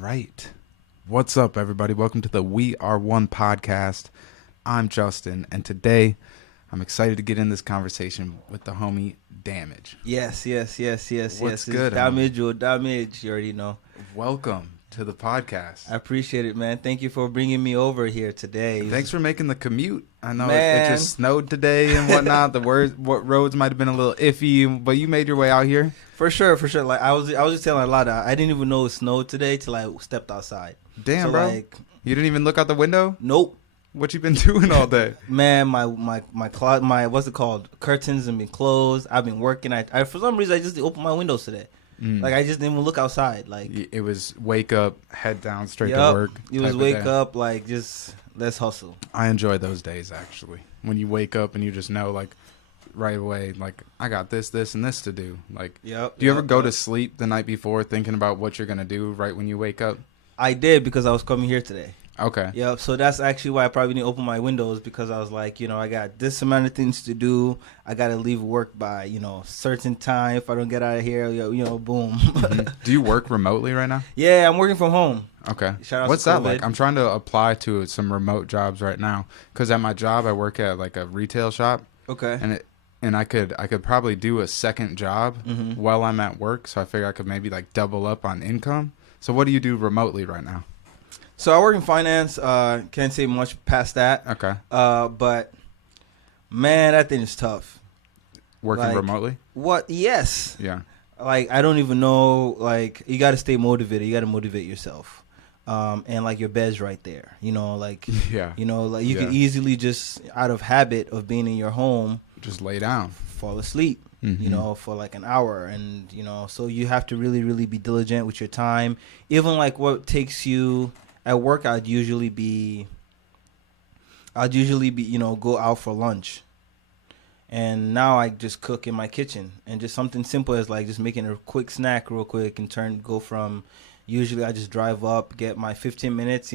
right. What's up, everybody? Welcome to the We Are One podcast. I'm Justin, and today I'm excited to get in this conversation with the homie Damage. Yes. What's good, Damage or damage, you already know. Welcome to the podcast. I appreciate it, man. Thank you for bringing me over here today. Thanks for making the commute. I know it Man. just snowed today and whatnot. The roads might have been a little iffy, but you made your way out here. For sure. Like I was just telling a lot of, I didn't even know it snowed today till I stepped outside. Damn, So, bro. like, You didn't even look out the window? nope. What you been doing all day? Man, my what's it called? Curtains have been closed. I've been working. I for some reason I just opened my windows today. Like I just didn't even look outside. Like It was wake up, head down, straight to yup, work. it was type of wake day. up, like just let's hustle. I enjoy those days, actually. When you wake up and you just know, like, right away, like, I got this, and this to do. Like, Yep. do you ever go to sleep the night before thinking about what you're going to do right when you wake up? I did because I was coming here today. Okay. Yep. So that's actually why I probably didn't open my windows, because I was like, I got this amount of things to do. I got to leave work by, certain time. If I don't get out of here, boom. Mhm. Do you work remotely right now? Yeah, I'm working from home. Okay. Shout out What's to that COVID. like? I'm trying to apply to some remote jobs right now because at my job I work at like a retail shop, Okay. and I could probably do a second job while I'm at work. So I figure I could maybe like double up on income. So what do you do remotely right now? So I work in finance. Can't say much past that. Okay. But man, that thing is tough. Working Like, remotely? What? Yes. Yeah. Like I don't even know. Like you got to stay motivated. You got to motivate yourself. And like your bed's right there. Like Yeah. like you Yeah. could easily just out of habit of being in your home Just lay down. fall asleep. Mhm. For like an hour, and so you have to really, really be diligent with your time. Even like what takes you at work, I'd usually be, go out for lunch. And now I just cook in my kitchen, and just something simple as like just making a quick snack real quick and go from, usually I just drive up, get my 15 minutes,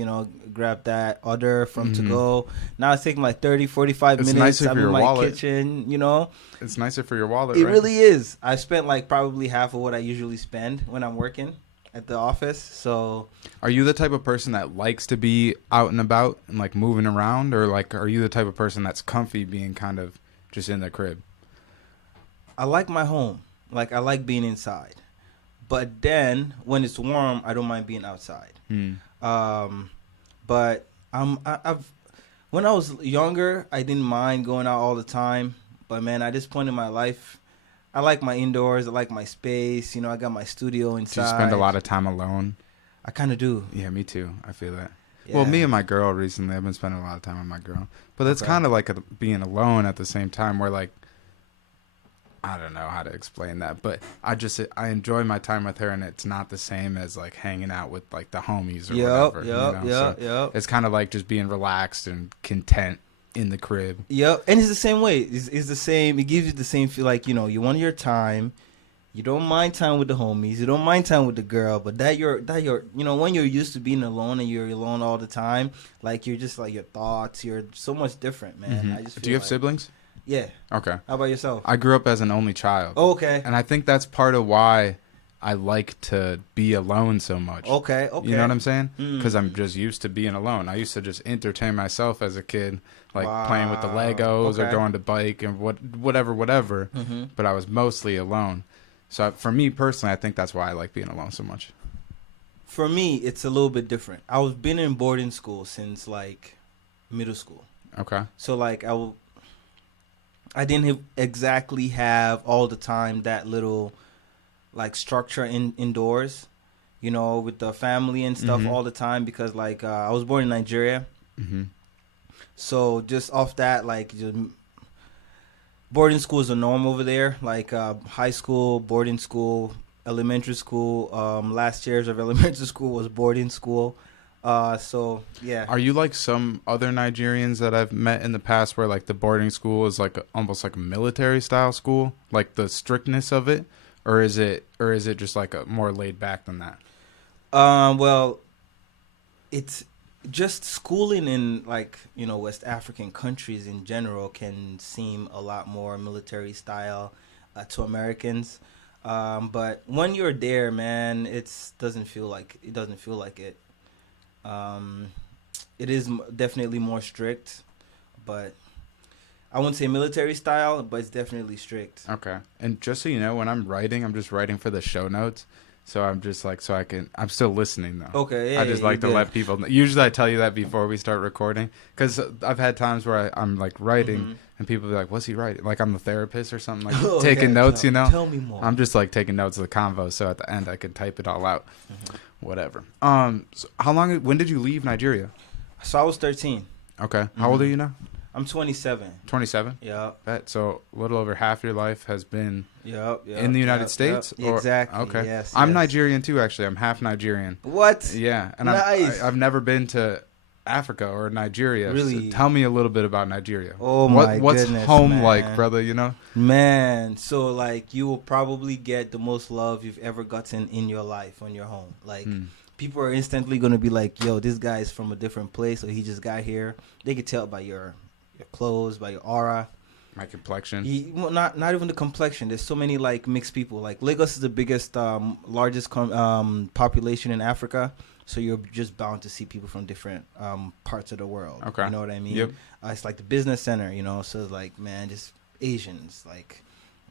grab that order from to go. Now it's taking like 30, 45 It's minutes. nicer for I'm in your my wallet. kitchen, It's nicer for your wallet, It right? really is. I spent like probably half of what I usually spend when I'm working at the office. So Are you the type of person that likes to be out and about and like moving around, or like are you the type of person that's comfy being kind of just in the crib? I like my home. Like I like being inside. But then when it's warm, I don't mind being outside. But I've when I was younger, I didn't mind going out all the time. But man, at this point in my life, I like my indoors. I like my space. I got my studio inside. Do you spend a lot of time alone? I kind of do. Yeah, me too. I feel that. Yeah. Well, me and my girl recently, I've been spending a lot of time with my girl. But it's Okay. kind of like being alone at the same time where like, I don't know how to explain that, but I enjoy my time with her, and it's not the same as like hanging out with like the homies or whatever. So it's kind of like just being relaxed and content in the crib. Yep, and it's the same way. It's the same. It gives you the same feel. Like you want your time. You don't mind time with the homies. You don't mind time with the girl. But that you're when you're used to being alone and you're alone all the time, like you're just like your thoughts. You're so much different, man. I just Do you have siblings? Yeah. Okay. How about yourself? I grew up as an only child. Oh, okay. And I think that's part of why I like to be alone so much. Okay. You know what I'm saying? Mm. Because I'm just used to being alone. I used to just entertain myself as a kid, like Wow. playing with the Legos or Okay. going to bike and whatever. But I was mostly alone. So for me personally, I think that's why I like being alone so much. For me, it's a little bit different. I was been in boarding school since like middle school. Okay. So like I didn't exactly have all the time that little like structure indoors, with the family and stuff all the time, because like I was born in Nigeria. So just off that, like just boarding school is a norm over there, like high school, boarding school, elementary school. Last years of elementary school was boarding school. So yeah. Are you like some other Nigerians that I've met in the past where like the boarding school is like almost like a military style school, like the strictness of it, or is it just like a more laid back than that? Well, it's just schooling in like West African countries in general can seem a lot more military style to Americans. But when you're there, man, doesn't feel like it. It is definitely more strict, but I wouldn't say military style, but it's definitely strict. Okay. And just so you know, when I'm writing, I'm just writing for the show notes. So I'm just like, I'm still listening though. Okay, yeah, I just like to let people know. Usually I tell you that before we start recording. Because I've had times where I'm like writing and people be like, what's he writing? Like I'm the therapist or something, like taking notes, you know? Tell me more. I'm just like taking notes of the convo. So at the end I could type it all out. Whatever. So when did you leave Nigeria? So I was 13. Okay. How old are you now? I'm 27. 27? Yeah. So a little over half your life has been Yep, in the United States? Or, exactly. Okay. Yes. I'm Nigerian too, actually. I'm half Nigerian. What? Yeah. And nice. I've never been to Africa or Nigeria. Really? So tell me a little bit about Nigeria. Oh my What's goodness, home man. like, brother, you know? Man, so like you will probably get the most love you've ever gotten in your life when you're home. Like people are instantly going to be like, yo, this guy is from a different place or he just got here. They could tell by your clothes, by your aura. My complexion. Well, not even the complexion. There's so many like mixed people. Like Lagos is the biggest, largest population in Africa. So you're just bound to see people from different parts of the world. Okay. You know what I mean? Yep. It's like the business center, you know. So it's like, man, just Asians, like,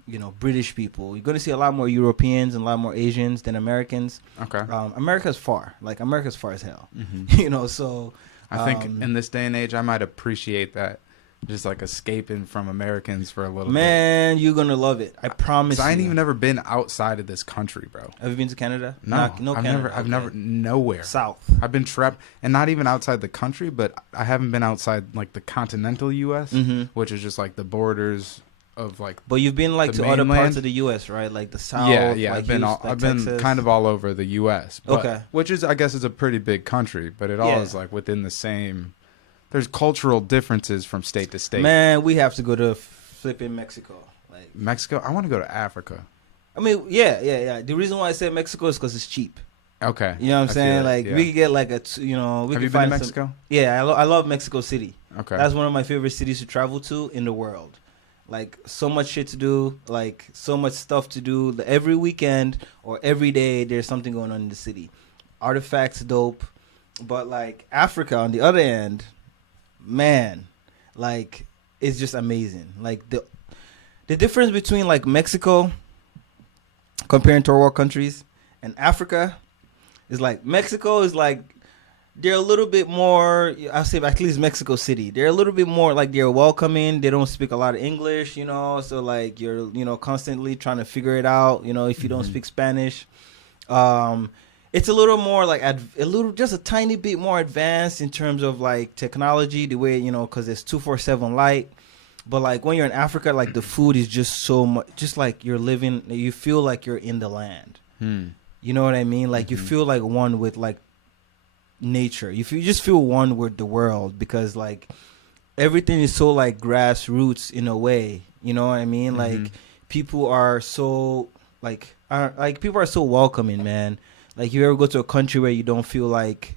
you know, British people. You're going to see a lot more Europeans and a lot more Asians than Americans. Okay. America's far. Like, America's far as hell. You know, so... I think in this day and age, I might appreciate that. Just like escaping from Americans for a little bit. Man, you're going to love it. I promise you. I ain't even ever been outside of this country, bro. Have you been to Canada? No, no I've Canada. I've never, nowhere. South. I've been trapped, and not even outside the country, but I haven't been outside like the continental U.S., which is just like the borders of like. But you've been like to mainland. other parts of the U.S., right? Like the South. Yeah. Like I've been kind of all over the U.S. But, okay. Which is, I guess, is a pretty big country, but it all is like within the same. There's cultural differences from state to state. Man, we have to go to flipping Mexico. Like Mexico? I want to go to Africa. I mean, yeah. The reason why I say Mexico is because it's cheap. Okay. You know what I'm saying? Like we could get like we Have could you find been to Mexico? Yeah, I love Mexico City. Okay. That's one of my favorite cities to travel to in the world. Like so much shit to do, like so much stuff to do. Every weekend or every day, there's something going on in the city. Artifacts, dope. But like Africa, on the other end, man, like it's just amazing. Like the difference between like Mexico comparing to our war countries and Africa is like Mexico is like they're a little bit more, I'll say at least Mexico City, they're a little bit more like they're welcoming. They don't speak a lot of English, you know, so like you're, you know, constantly trying to figure it out, you know, if you don't speak Spanish. It's a little more like just a tiny bit more advanced in terms of like technology, the way, you know, because it's 24/7 light. But like when you're in Africa, like the food is just so much, just like you're living, you feel like you're in the land. You know what I mean? Like you feel like one with like nature. You just feel one with the world because like everything is so like grassroots in a way. You know what I mean? Like people are so people are so welcoming, man. Like you ever go to a country where you don't feel like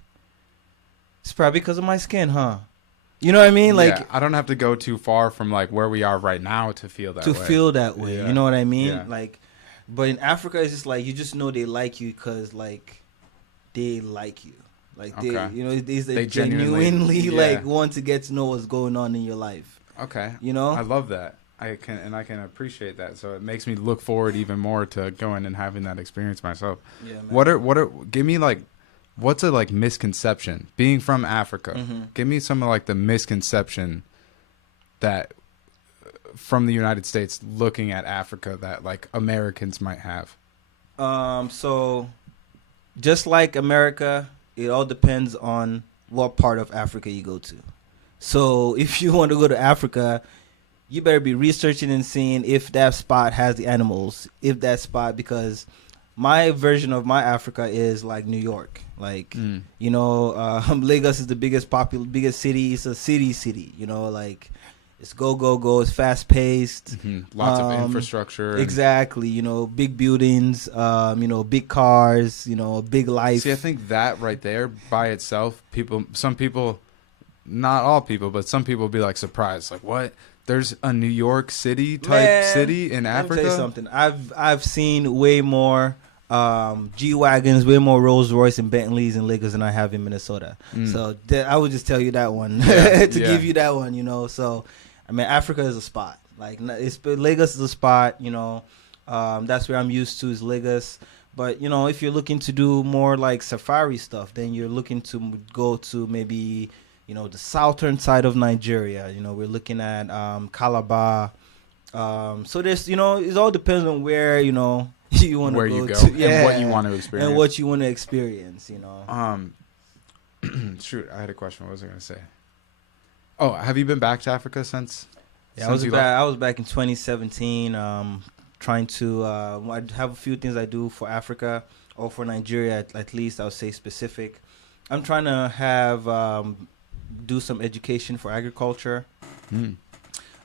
it's probably because of my skin, huh? You know what I mean? Like I don't have to go too far from like where we are right now to feel that way. Yeah. You know what I mean? Yeah. Like, but in Africa, it's just like you just know they like you because like they like you. Like they, you know, they genuinely like want to get to know what's going on in your life. Okay. You know? I love that. I can appreciate that. So it makes me look forward even more to going and having that experience myself. Yeah, man. Give me like, what's a like misconception being from Africa? Give me some of like the misconception that from the United States looking at Africa that like Americans might have. So just like America, it all depends on what part of Africa you go to. So if you want to go to Africa, you better be researching and seeing if that spot has the animals, because my version of my Africa is like New York. Like, you know, Lagos is the biggest city. It's a city, you know, like it's go. It's fast paced. Lots of infrastructure. Exactly. You know, big buildings, you know, big cars, you know, big life. See, I think that right there by itself, some people, not all people, but some people be like surprised. Like, what? there's a New York City type city in Africa. Let me tell you something. I've seen way more G-Wagons, way more Rolls Royce and Bentleys in Lagos than I have in Minnesota. So I would just tell you that one to give you that one, you know. So I mean, Africa is a spot. Like Lagos is a spot, you know. That's where I'm used to is Lagos. But you know, if you're looking to do more like safari stuff, then you're looking to go to maybe, you know, the southern side of Nigeria. You know, we're looking at Calabar. So there's, you know, it all depends on where, you know, you want to go to, and what you want to experience. And what you want to experience, you know. Shoot, I had a question. What was I going to say? Oh, have you been back to Africa since? Yeah, I was back in 2017. Trying to, I have a few things I do for Africa or for Nigeria, at least I would say specific. I'm trying to have do some education for agriculture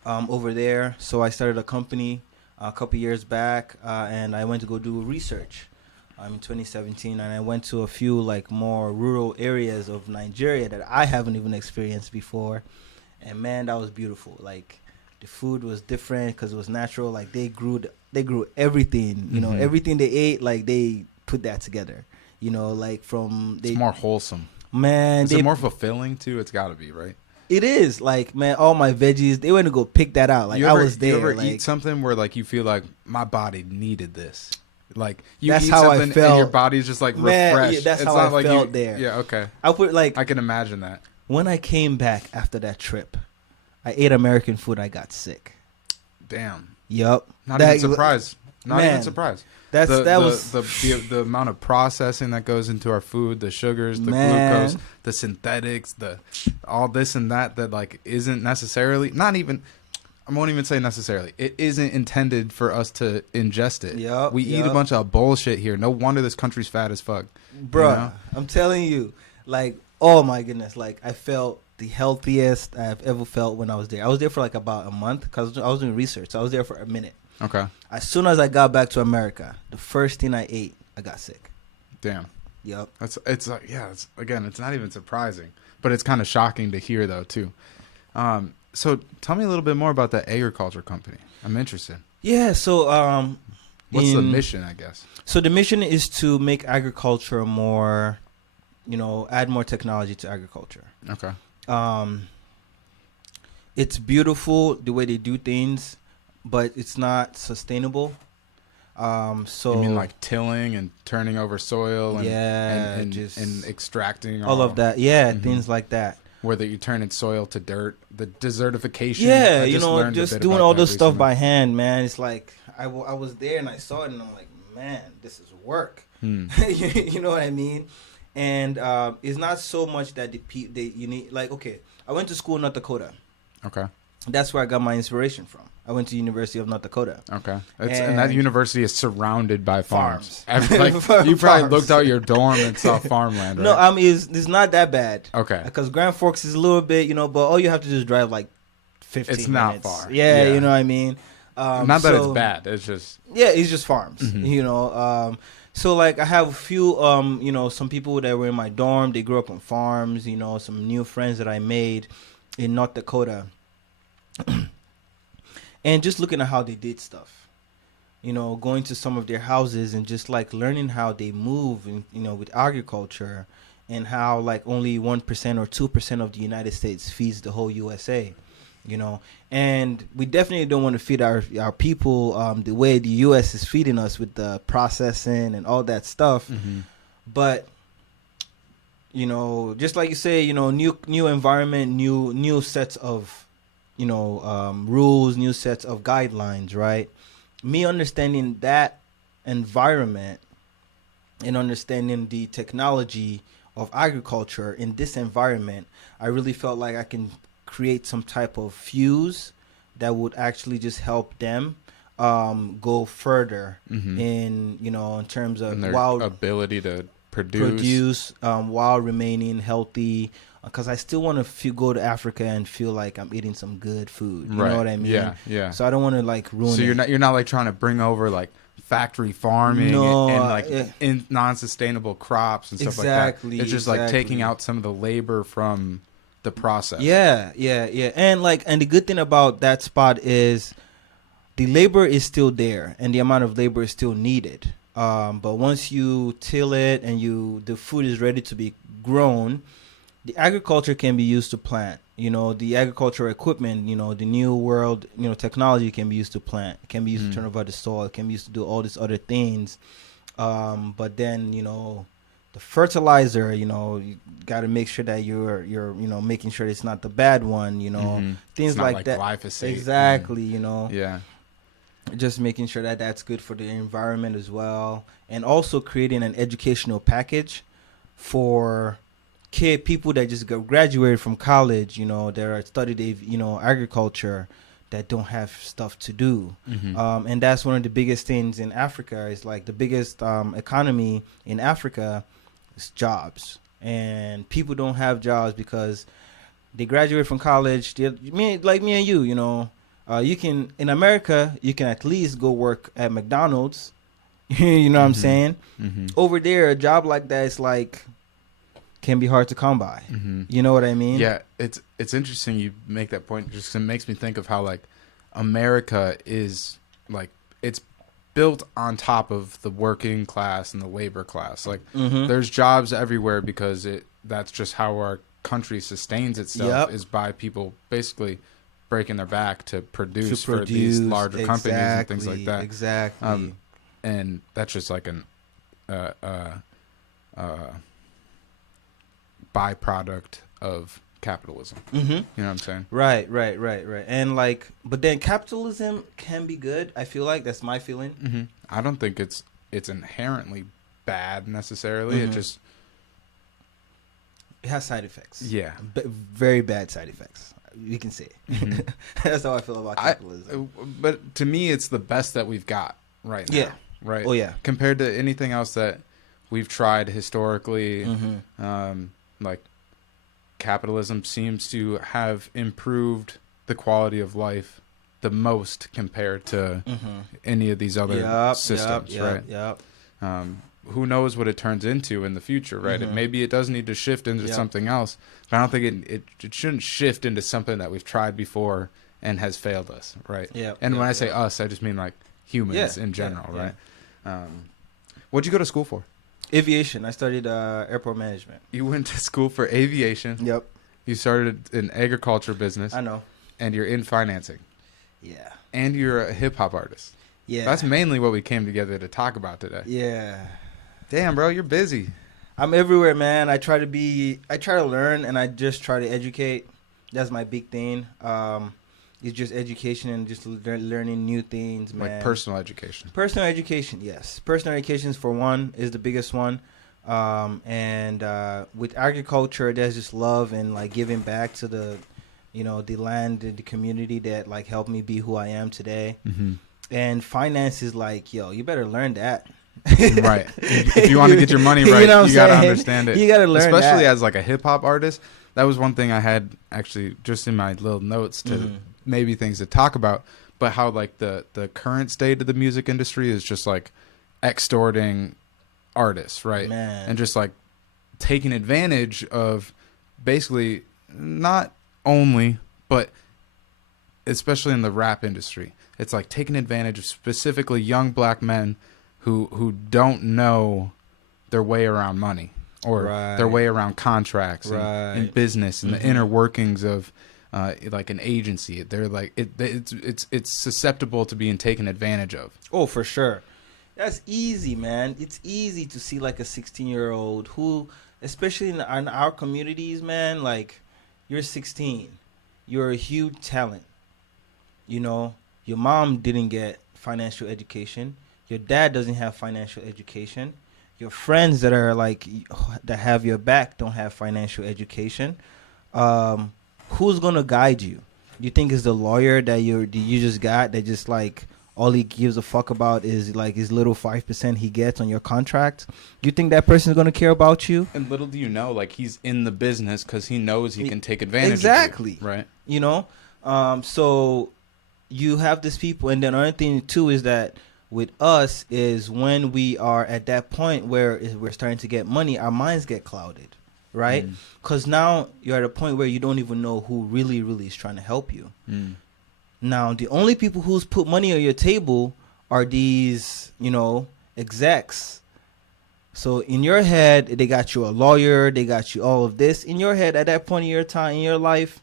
over there. So I started a company a couple years back, and I went to go do research in 2017, and I went to a few like more rural areas of Nigeria that I haven't even experienced before, and man, that was beautiful. Like the food was different because it was natural. Like they grew everything, you know, everything they ate, like they put that together, you know, like it's more wholesome, man. Is it more fulfilling too? It's got to be, right? It is. Like, man, all my veggies, they went to go pick that out. Like, I was there. You ever like, eat something where, like, you feel like my body needed this? Like, you that's eat how something I felt. and your body's just, like, man, refreshed. Yeah, that's it's how not I like felt there. Yeah, okay. I can imagine that. When I came back after that trip, I ate American food. I got sick. Damn. Yup. Not even surprised. Even surprised. The amount of processing that goes into our food, the sugars, the glucose, the synthetics, all this and that like isn't necessarily, I won't even say necessarily, it isn't intended for us to ingest it. Yep, we eat a bunch of bullshit here. No wonder this country's fat as fuck. Bruh, you know? I'm telling you, like, oh my goodness, like I felt the healthiest I've ever felt when I was there. I was there for like about a month because I was doing research. So I was there for a minute. Okay. As soon as I got back to America, the first thing I ate, I got sick. Damn. Yep. It's like, yeah, it's not even surprising, but it's kind of shocking to hear though too. So tell me a little bit more about that agriculture company. I'm interested. Yeah. So what's the mission, I guess? So the mission is to make agriculture more, you know, add more technology to agriculture. Okay. It's beautiful the way they do things, but it's not sustainable. So you mean like tilling and turning over soil and and extracting all of that, things like that. Whether you turn in soil to dirt, the desertification. Yeah, you know, just doing all this stuff by hand, man. It's like I was there and I saw it and I'm like, man, this is work. You know what I mean? And it's not so much that you need, like, okay, I went to school in North Dakota. Okay. That's where I got my inspiration from. I went to University of North Dakota. Okay. And that university is surrounded by farms. Like, you probably looked out your dorm and saw farmland, right? No, I mean, it's not that bad. Okay. Because Grand Forks is a little bit, you know, but all you have to do is drive like 15 minutes. It's not far. Yeah, you know what I mean? Not that it's bad. It's just... Yeah, it's just farms, you know. So, like, I have a few, you know, some people that were in my dorm. They grew up on farms, you know, some new friends that I made in North Dakota. And just looking at how they did stuff, you know, going to some of their houses and just like learning how they move, and, you know, with agriculture, and how like only 1% or 2% of the United States feeds the whole USA, you know. And we definitely don't want to feed our people the way the US is feeding us with the processing and all that stuff. But, you know, just like you say, you know, new environment, new sets of, you know, rules, new sets of guidelines, right? Me understanding that environment and understanding the technology of agriculture in this environment, I really felt like I can create some type of fuse that would actually just help them go further in, you know, in terms of their ability to produce while remaining healthy. Because I still want to go to Africa and feel like I'm eating some good food. You know what I mean? Yeah. So I don't want to like ruin. So you're not like trying to bring over like factory farming and like non-sustainable crops and stuff like that. It's just like taking out some of the labor from the process. Yeah. And the good thing about that spot is the labor is still there and the amount of labor is still needed. But once you till it and the food is ready to be grown, the agriculture can be used to plant. The agricultural equipment, the new world, technology can be used to plant. It can be used to turn over the soil. It can be used to do all these other things. But then, the fertilizer, you got to make sure that you're making sure it's not the bad one, things it's not like that. Glyphosate. Exactly, Yeah. Just making sure that that's good for the environment as well, and also creating an educational package for people that just graduated from college, that are studied, agriculture, that don't have stuff to do. And that's one of the biggest things in Africa. Is like the biggest economy in Africa is jobs, and people don't have jobs because they graduate from college. Like me and you, you can, in America, you can at least go work at McDonald's. You know what I'm saying? Over there, a job like that is can be hard to come by. You know what I mean? Yeah, it's interesting you make that point, just 'cause it makes me think of how America is it's built on top of the working class and the labor class. There's jobs everywhere because that's just how our country sustains itself, is by people basically breaking their back to produce for these larger companies and things like that. Exactly. And that's just an byproduct of capitalism. You know what I'm saying? Right. And but then capitalism can be good. I feel like that's my feeling. I don't think it's inherently bad necessarily. It has side effects. Yeah. Very bad side effects. We can say. That's how I feel about capitalism. But to me, it's the best that we've got right now. Yeah. Right. Oh yeah. Compared to anything else that we've tried historically, capitalism seems to have improved the quality of life the most compared to any of these other systems, right? Who knows what it turns into in the future, right? Maybe it does need to shift into something else, but I don't think it shouldn't shift into something that we've tried before and has failed us, right? And when I say us, I just mean humans in general, right? What'd you go to school for? Aviation. I studied airport management. You went to school for aviation. Yep. You started an agriculture business. I know. And you're in financing. Yeah. And you're a hip hop artist. Yeah. That's mainly what we came together to talk about today. Yeah. Damn, bro, you're busy. I'm everywhere, man. I try to learn, and I just try to educate. That's my big thing. It's just education and just learning new things, man. Like personal education. Personal education, yes. Personal education, for one, is the biggest one. And with agriculture, there's just love and giving back to the land and the community that helped me be who I am today. And finance is you better learn that. Right. If you want to get your money right, you got to understand it. You got to learn especially that. As a hip hop artist. That was one thing I had actually just in my little notes to maybe things to talk about, but how the current state of the music industry is just extorting artists, right? Man. And just taking advantage of basically not only, but especially in the rap industry. It's taking advantage of specifically young black men who don't know their way around money or their way around contracts and business and the inner workings of an agency. They're it's susceptible to being taken advantage of. Oh, for sure. That's easy, man. It's easy to see a 16-year-old who, especially in our communities, man, you're 16. You're a huge talent. Your mom didn't get financial education. Your dad doesn't have financial education. Your friends that are that have your back don't have financial education. Who's gonna guide you? You think it's the lawyer that you just got that just all he gives a fuck about is his little 5% he gets on your contract? You think that person is gonna care about you? And little do you know, he's in the business because he knows he can take advantage. Exactly. Of you, right? So you have these people, and then another thing too is that with us is when we are at that point where we're starting to get money, our minds get clouded. right? Because now you're at a point where you don't even know who really is trying to help you. Now, the only people who's put money on your table are these, execs. So in your head, they got you a lawyer, they got you all of this. In your head, at that point in your time, in your life,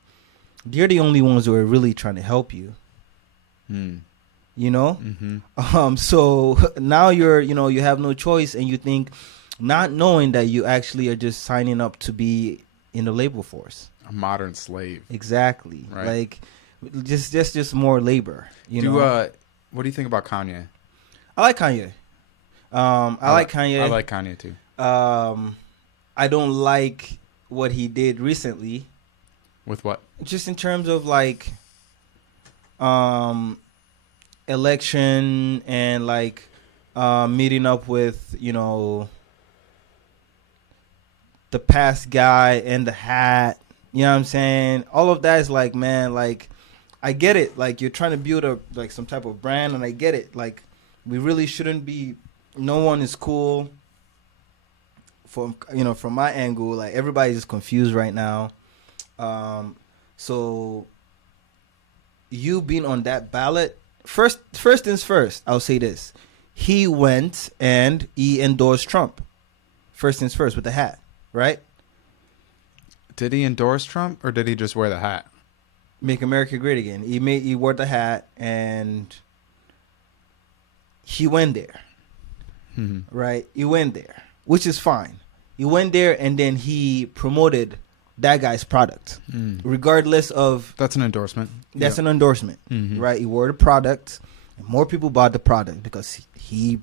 they're the only ones who are really trying to help you. So now you have no choice, and you think, not knowing that you actually are just signing up to be in the labor force. A modern slave. Exactly. Right. Like, just more labor. What do you think about Kanye? I like Kanye. I like Kanye. I like Kanye too. I don't like what he did recently. With what? Just in terms of like, election and like, meeting up with the past guy and the hat. You know what I'm saying? All of that is like, man, like, I get it. Like, you're trying to build some type of brand, and I get it. Like, we really shouldn't be. No one is cool. From my angle, like, everybody's just confused right now. So you being on that ballot, first things first, I'll say this: he went and he endorsed Trump. First things first with the hat, right? Did he endorse Trump, or did he just wear the hat? Make America Great Again. He wore the hat, and he went there. Right? He went there, which is fine. He went there, and then he promoted that guy's product, regardless of. That's an endorsement. That's an endorsement, right? He wore the product, and more people bought the product because he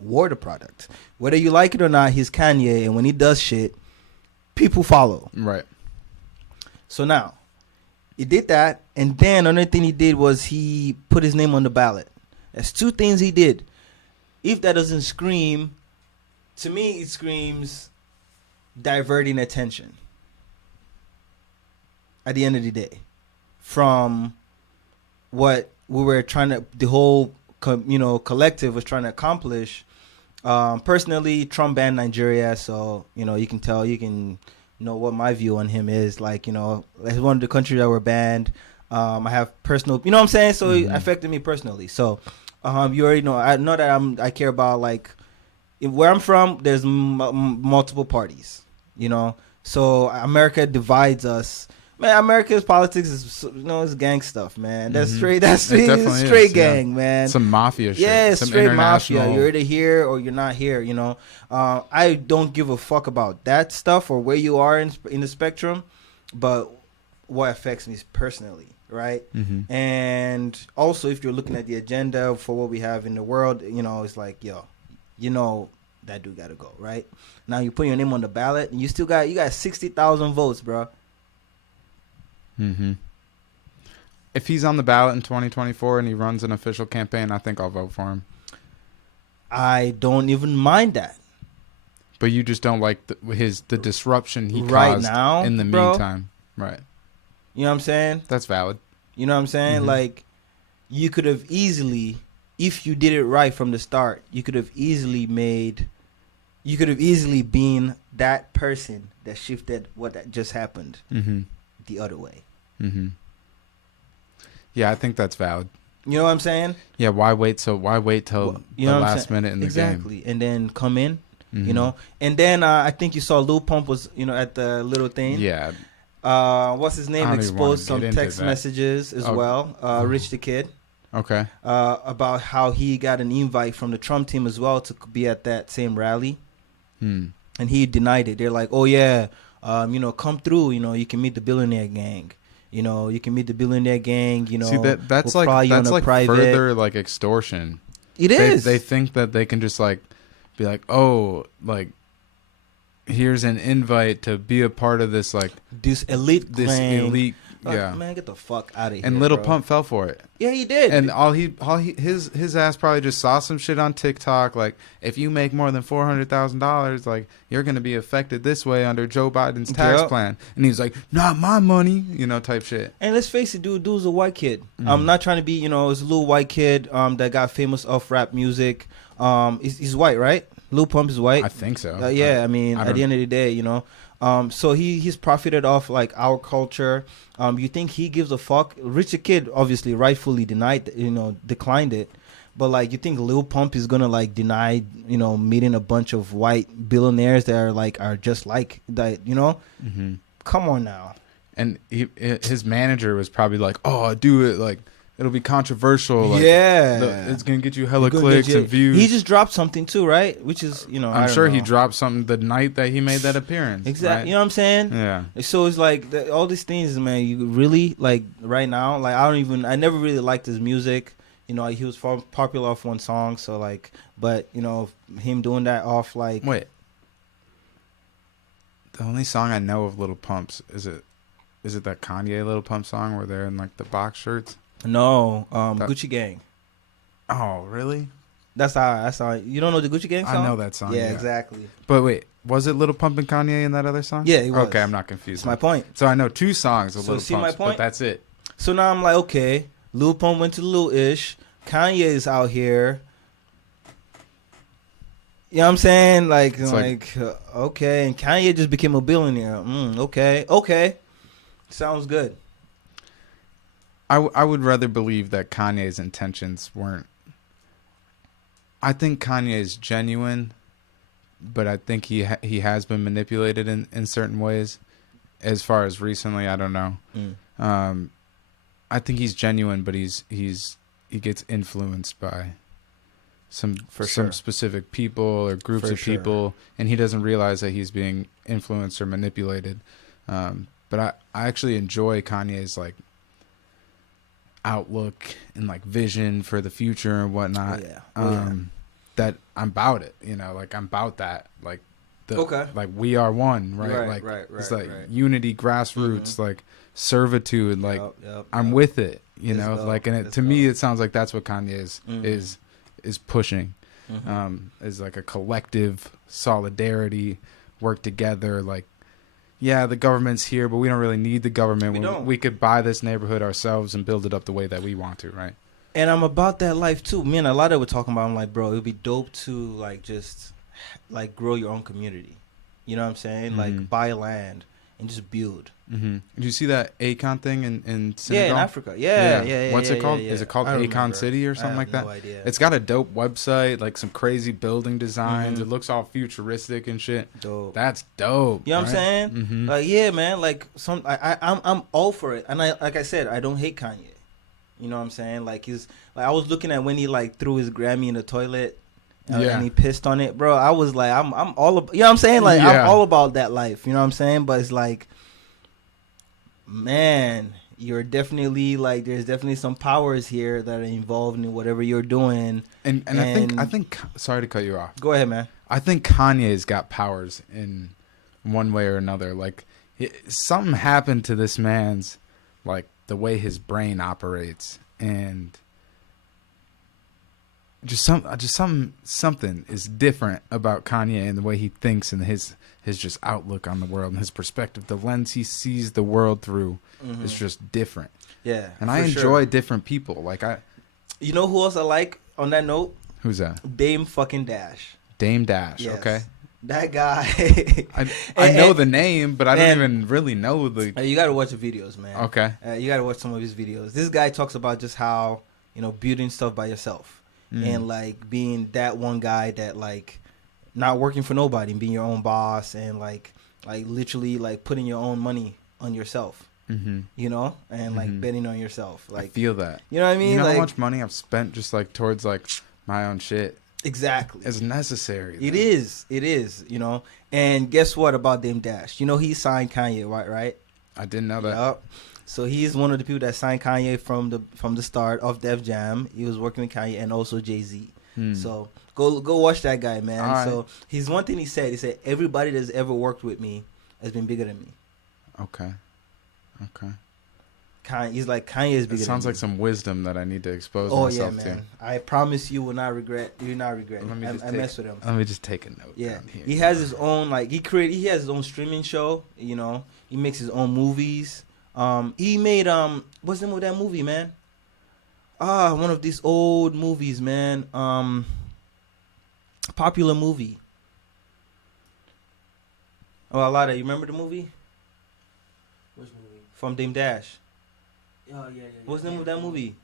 wore the product. Whether you like it or not, he's Kanye, and when he does shit, people follow. Right. So now, he did that, and then another thing he did was he put his name on the ballot. That's two things he did. If that doesn't scream, to me, it screams diverting attention. At the end of the day, from what we were trying to, the whole collective was trying to accomplish. Personally, Trump banned Nigeria, so you can know what my view on him is. Like, as one of the countries that were banned. I have personal, you know what I'm saying? So it affected me personally. So you already know. I know that I care about, like, where I'm from. There's multiple parties, So America divides us. Man, America's politics is it's gang stuff, man. That's straight. That's straight gang, man. Some mafia shit. Yeah, some straight mafia. You're either here or you're not here. I don't give a fuck about that stuff or where you are in the spectrum, but what affects me personally, right? And also, if you're looking at the agenda for what we have in the world, it's like, that dude got to go, right? Now you put your name on the ballot, and you got 60,000 votes, bro. If he's on the ballot in 2024 and he runs an official campaign, I think I'll vote for him. I don't even mind that. But you just don't like the disruption he right caused now, in the meantime. Right. You know what I'm saying? That's valid. You know what I'm saying? Like, you could have easily, if you did it right from the start, you could have easily been that person that shifted what that just happened the other way. Yeah, I think that's valid. You know what I'm saying? Yeah, why wait till the last minute in the game? Exactly. And then come in, And then I think you saw Lil Pump was, at the little thing. Yeah. What's his name? Exposed some text messages as well. Rich the Kid. Okay. About how he got an invite from the Trump team as well to be at that same rally. And he denied it. They're like, oh yeah, come through, you can meet the billionaire gang. You can meet the billionaire gang, See, that's like further like extortion. It is. They think that they can just like be like, oh, like, here's an invite to be a part of this, like, this elite gang. Yeah, man, get the fuck out of here. And Lil Pump fell for it. Yeah, he did. And his ass probably just saw some shit on TikTok, like, if you make more than $400,000, like, you're gonna be affected this way under Joe Biden's tax plan. And he was like, not my money, type shit. And let's face it, dude's a white kid. I'm not trying to be, it's a little white kid that got famous off rap music. He's white, right? Lil Pump is white. I think so. Yeah, I mean, at the end of the day, you know. So he's profited off like our culture. You think he gives a fuck? Richard Kid obviously rightfully declined it. But like, you think Lil Pump is gonna like deny, meeting a bunch of white billionaires that are just like that, Mm-hmm. Come on now. And his manager was probably like, "Oh, do it! Like, it'll be controversial. Like, it's gonna get you hella clicks and views." He just dropped something too, right? Which is, I'm sure he dropped something the night that he made that appearance. Exactly. Right? You know what I'm saying? Yeah. So it's like all these things, man. You really like right now. Like I never really liked his music. He was popular off one song. So like, but him doing that off like. Wait. The only song I know of Lil Pump's is it that Kanye Lil Pump song where they're in like the box shirts? No, Gucci Gang. Oh, really? That's how. You don't know the Gucci Gang song? I know that song. Yeah, exactly. But wait, was it Lil Pump and Kanye in that other song? Yeah, it was. Okay, I'm not confused. That's my point. So I know 2 songs of Lil see Pump, my point? but that's it. So now I'm like, okay, Lil Pump went to Lil Ish. Kanye is out here. You know what I'm saying? Like okay, and Kanye just became a billionaire. Okay. Sounds good. I would rather believe that Kanye's intentions weren't. I think Kanye is genuine, but I think he has been manipulated in certain ways. As far as recently, I don't know. I think he's genuine, but he gets influenced by some specific people or groups of people, and he doesn't realize that he's being influenced or manipulated. But I actually enjoy Kanye's like outlook and like vision for the future and whatnot. That I'm about it, like I'm about that, like like we are one, right? It's like unity, grassroots, like servitude, like I'm with it, like, and to me it sounds like that's what Kanye is pushing, is like a collective solidarity, work together, like. Yeah, the government's here, but we don't really need the government. We could buy this neighborhood ourselves and build it up the way that we want to, right? And I'm about that life too. Me and a lot of we're talking about. I'm like, bro, it'd be dope to like just like grow your own community. You know what I'm saying? Like buy land and just build. Did you see that Akon thing in Senegal? Yeah, in Africa. Yeah. What's it called? Is it called Akon City or something like that? No idea. It's got a dope website, like some crazy building designs. It looks all futuristic and shit. Dope. That's dope. You know what I'm saying? Like, yeah, man. Like I'm all for it. And like I said, I don't hate Kanye. You know what I'm saying? Like I was looking at when he like threw his Grammy in the toilet. And he pissed on it, bro. I was like, I'm all about, you know what I'm saying? Like I'm all about that life. You know what I'm saying? But it's like, man, you're definitely like, there's definitely some powers here that are involved in whatever you're doing. And I think sorry to cut you off. Go ahead, man. I think Kanye's got powers in one way or another. Like something happened to this man's, like the way his brain operates, and something is different about Kanye and the way he thinks and his just outlook on the world and his perspective. The lens he sees the world through is just different. Yeah. And I enjoy different people. Like you know who else I like on that note? Who's that? Dame fucking Dash. Dame Dash. Yes. Okay. That guy. I know the name, but I don't even really know the. You got to watch the videos, man. Okay. You got to watch some of his videos. This guy talks about just how, building stuff by yourself and like being that one guy that like not working for nobody and being your own boss and like literally like putting your own money on yourself. And like betting on yourself. Like, I feel that. You know what I mean? You know like, how much money I've spent just like towards like my own shit. Exactly. It's necessary. Though. It is, And guess what about Dame Dash? He signed Kanye, right? I didn't know that. Yep. So he's one of the people that signed Kanye from the start of Def Jam. He was working with Kanye and also Jay-Z. So go watch that guy, man. Right. So he's one thing he said everybody that's ever worked with me has been bigger than me. Okay. He's like, Kanye is bigger than me. It sounds like some wisdom that I need to expose myself to. I promise you will not regret. You will not regret. I mess with him. Let me just take a note. Yeah. Down here. He has his own, like, he has his own streaming show, He makes his own movies. He made, what's the name of that movie, man? One of these old movies, man. Popular movie. Oh, a lot of you remember the movie? Which movie? From Dame Dash. Oh yeah. What's the name of that movie?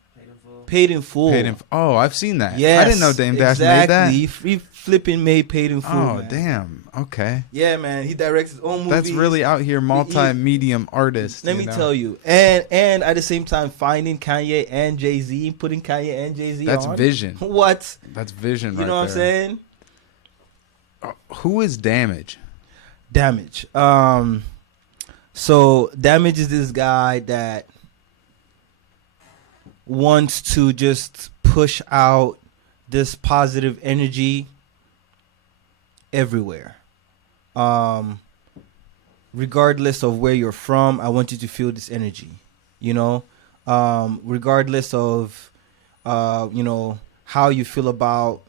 Paid in Full. Paid in Full. Oh, I've seen that. Yes, I didn't know Dame Dash made that. He flipping made Paid in Full. Oh, man. damn. Okay. Yeah, man. He directs his own movies. That's really out here, multi-medium artist. Let me tell you, and at the same time, finding Kanye and Jay-Z, putting Kanye and Jay-Z That's on. vision. What? That's vision, right there. You know what I'm saying? Who is Damage? Damage. So Damage is this guy that wants to just push out this positive energy everywhere. Regardless of where you're from, I want you to feel this energy, you know, regardless of, how you feel about,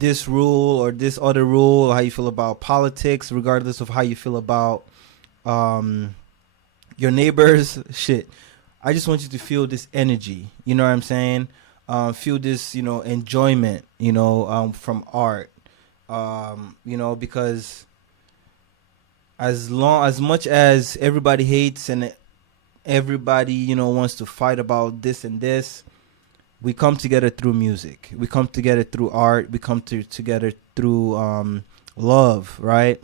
this rule or this other rule, or how you feel about politics, regardless of how you feel about, your neighbors, shit. I just want you to feel this energy, you know what I'm saying? Feel this, enjoyment, from art, because as much as everybody hates and everybody, wants to fight about this and this, we come together through music. We come together through art. We come together through love, right?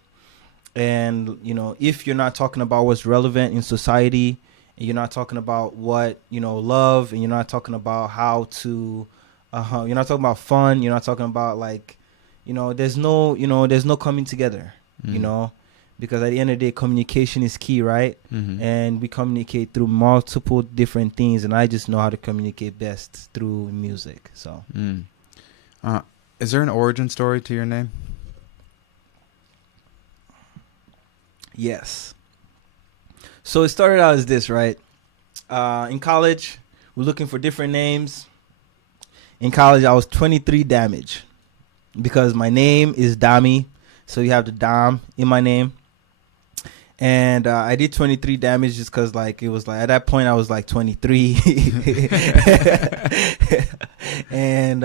And, if you're not talking about what's relevant in society, and you're not talking about what, love, and you're not talking about how to, you're not talking about fun, you're not talking about there's no coming together, because at the end of the day, communication is key, right? Mm-hmm. And we communicate through multiple different things, and I just know how to communicate best through music. So, is there an origin story to your name? Yes. So it started out as this, right? In college, we're looking for different names. In college, I was 23 Damage because my name is Dami, so you have the Dom in my name. And I did 23 Damage just because, it was at that point, I was 23. And,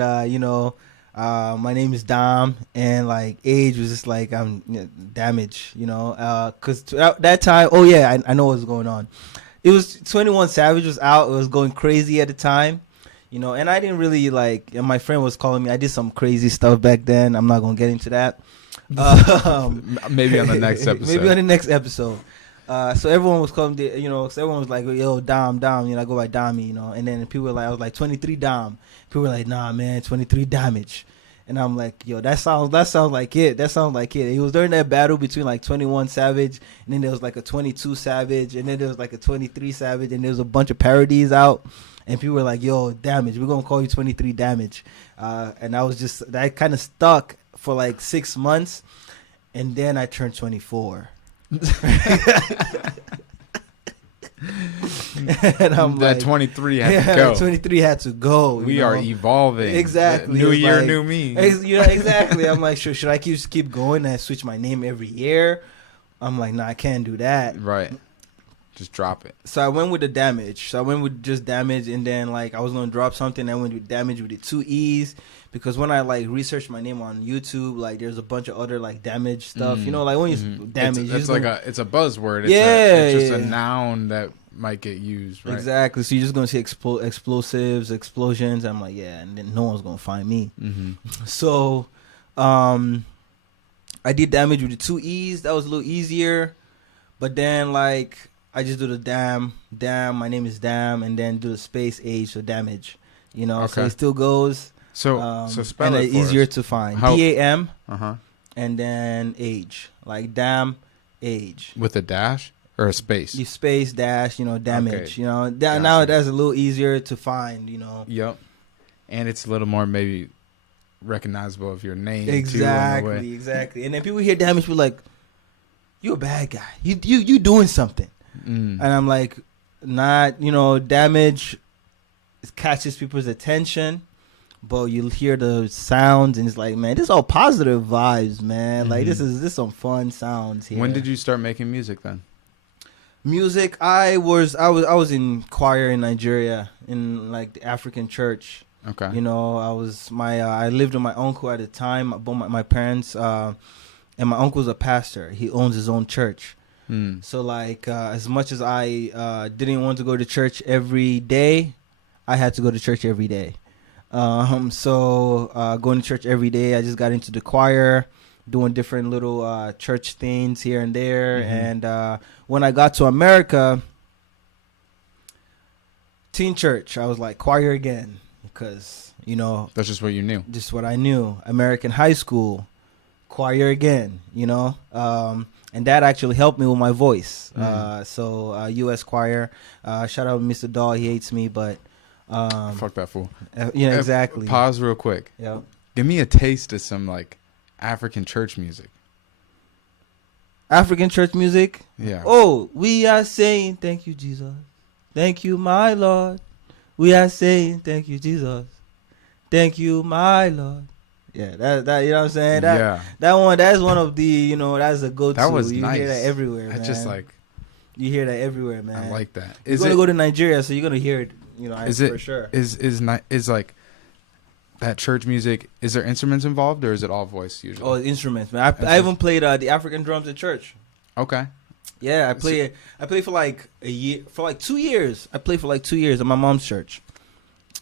my name is Dom, and age was just I'm Damage, because that time, I know what's going on. It was 21 Savage was out. It was going crazy at the time, and I didn't really and my friend was calling me. I did some crazy stuff back then. I'm not gonna get into that. Maybe on the next episode. Maybe on the next episode. So everyone was calling, so everyone was like, yo, Dom, I go by Dommy, and then people were I was 23 Dom. People were like, nah, man, 23 Damage. And I'm like, yo, that sounds like it. That sounds like it. It was during that battle between 21 Savage, and then there was a 22 Savage, and then there was a 23 Savage, and there was a bunch of parodies out. And people were like, yo, Damage, we're going to call you 23 Damage. And I was that kind of stuck for 6 months. And then I turned 24. And I'm that 23 had to go. 23 had to go. We are evolving. Exactly. New year, new me. Exactly. I'm like, should I keep going and switch my name every year? I'm like, nah, I can't do that. Right. Just drop it. So I went with the Damage. So I went with just Damage, and then I was gonna drop something. I went with Damage with the 2 E's, because when I researched my name on YouTube, there's a bunch of other Damage stuff. When you Damage, it's it's a buzzword. It's just a noun that might get used. Right? Exactly. So you're just gonna say explosives, explosions. I'm like, yeah, and then no one's gonna find me. Mm-hmm. So, I did Damage with the 2 E's. That was a little easier, but then I just do the damn, my name is Damn, and then do the space age, so Damage. Okay. So it still goes. So spell and it it's easier to find. DAM, and then age, Damn, age. With a dash or a space? You space dash, Damage. Okay. Gotcha. Now that's a little easier to find. Yep. And it's a little more maybe recognizable of your name. Exactly, too, exactly. And then people hear Damage, be like, "You're a bad guy. You doing something." And I'm like, not, Damage catches people's attention, but you'll hear the sounds and it's man, this is all positive vibes, man. This is some fun sounds here. When did you start making music then? Music, I was in choir in Nigeria, in the African church. Okay. You know, I lived with my uncle at the time. Both my parents, and my uncle's a pastor. He owns his own church. So like, as much as I didn't want to go to church every day, I had to go to church every day. So going to church every day, I just got into the choir, doing different little church things here and there. And when I got to America, teen church, I was like choir again, because you know That's just what you knew. just what I knew. American high school, choir again, you know. And that actually helped me with my voice. So U.S. choir, shout out to Mr. Dahl. He hates me, but Fuck that fool. yeah, exactly. Pause real quick. Yeah. Give me a taste of some like African church music. African church music. Yeah. Oh, we are saying thank you, Jesus. Thank you, my Lord. We are saying thank you, Jesus. Thank you, my Lord. Yeah, that you know what I'm saying? That's one of the, you know, that's a go-to. That was you nice. hear that everywhere, man. That's just like, you hear that everywhere, man. I like that. You're gonna go to Nigeria, so you're gonna hear it, you know, for sure. Is like that church music, is there instruments involved or is it all voice usually? Oh, instruments, man. I even played the African drums at church. Okay. Yeah, I played for like a year, for like 2 years. I played for like 2 years at my mom's church.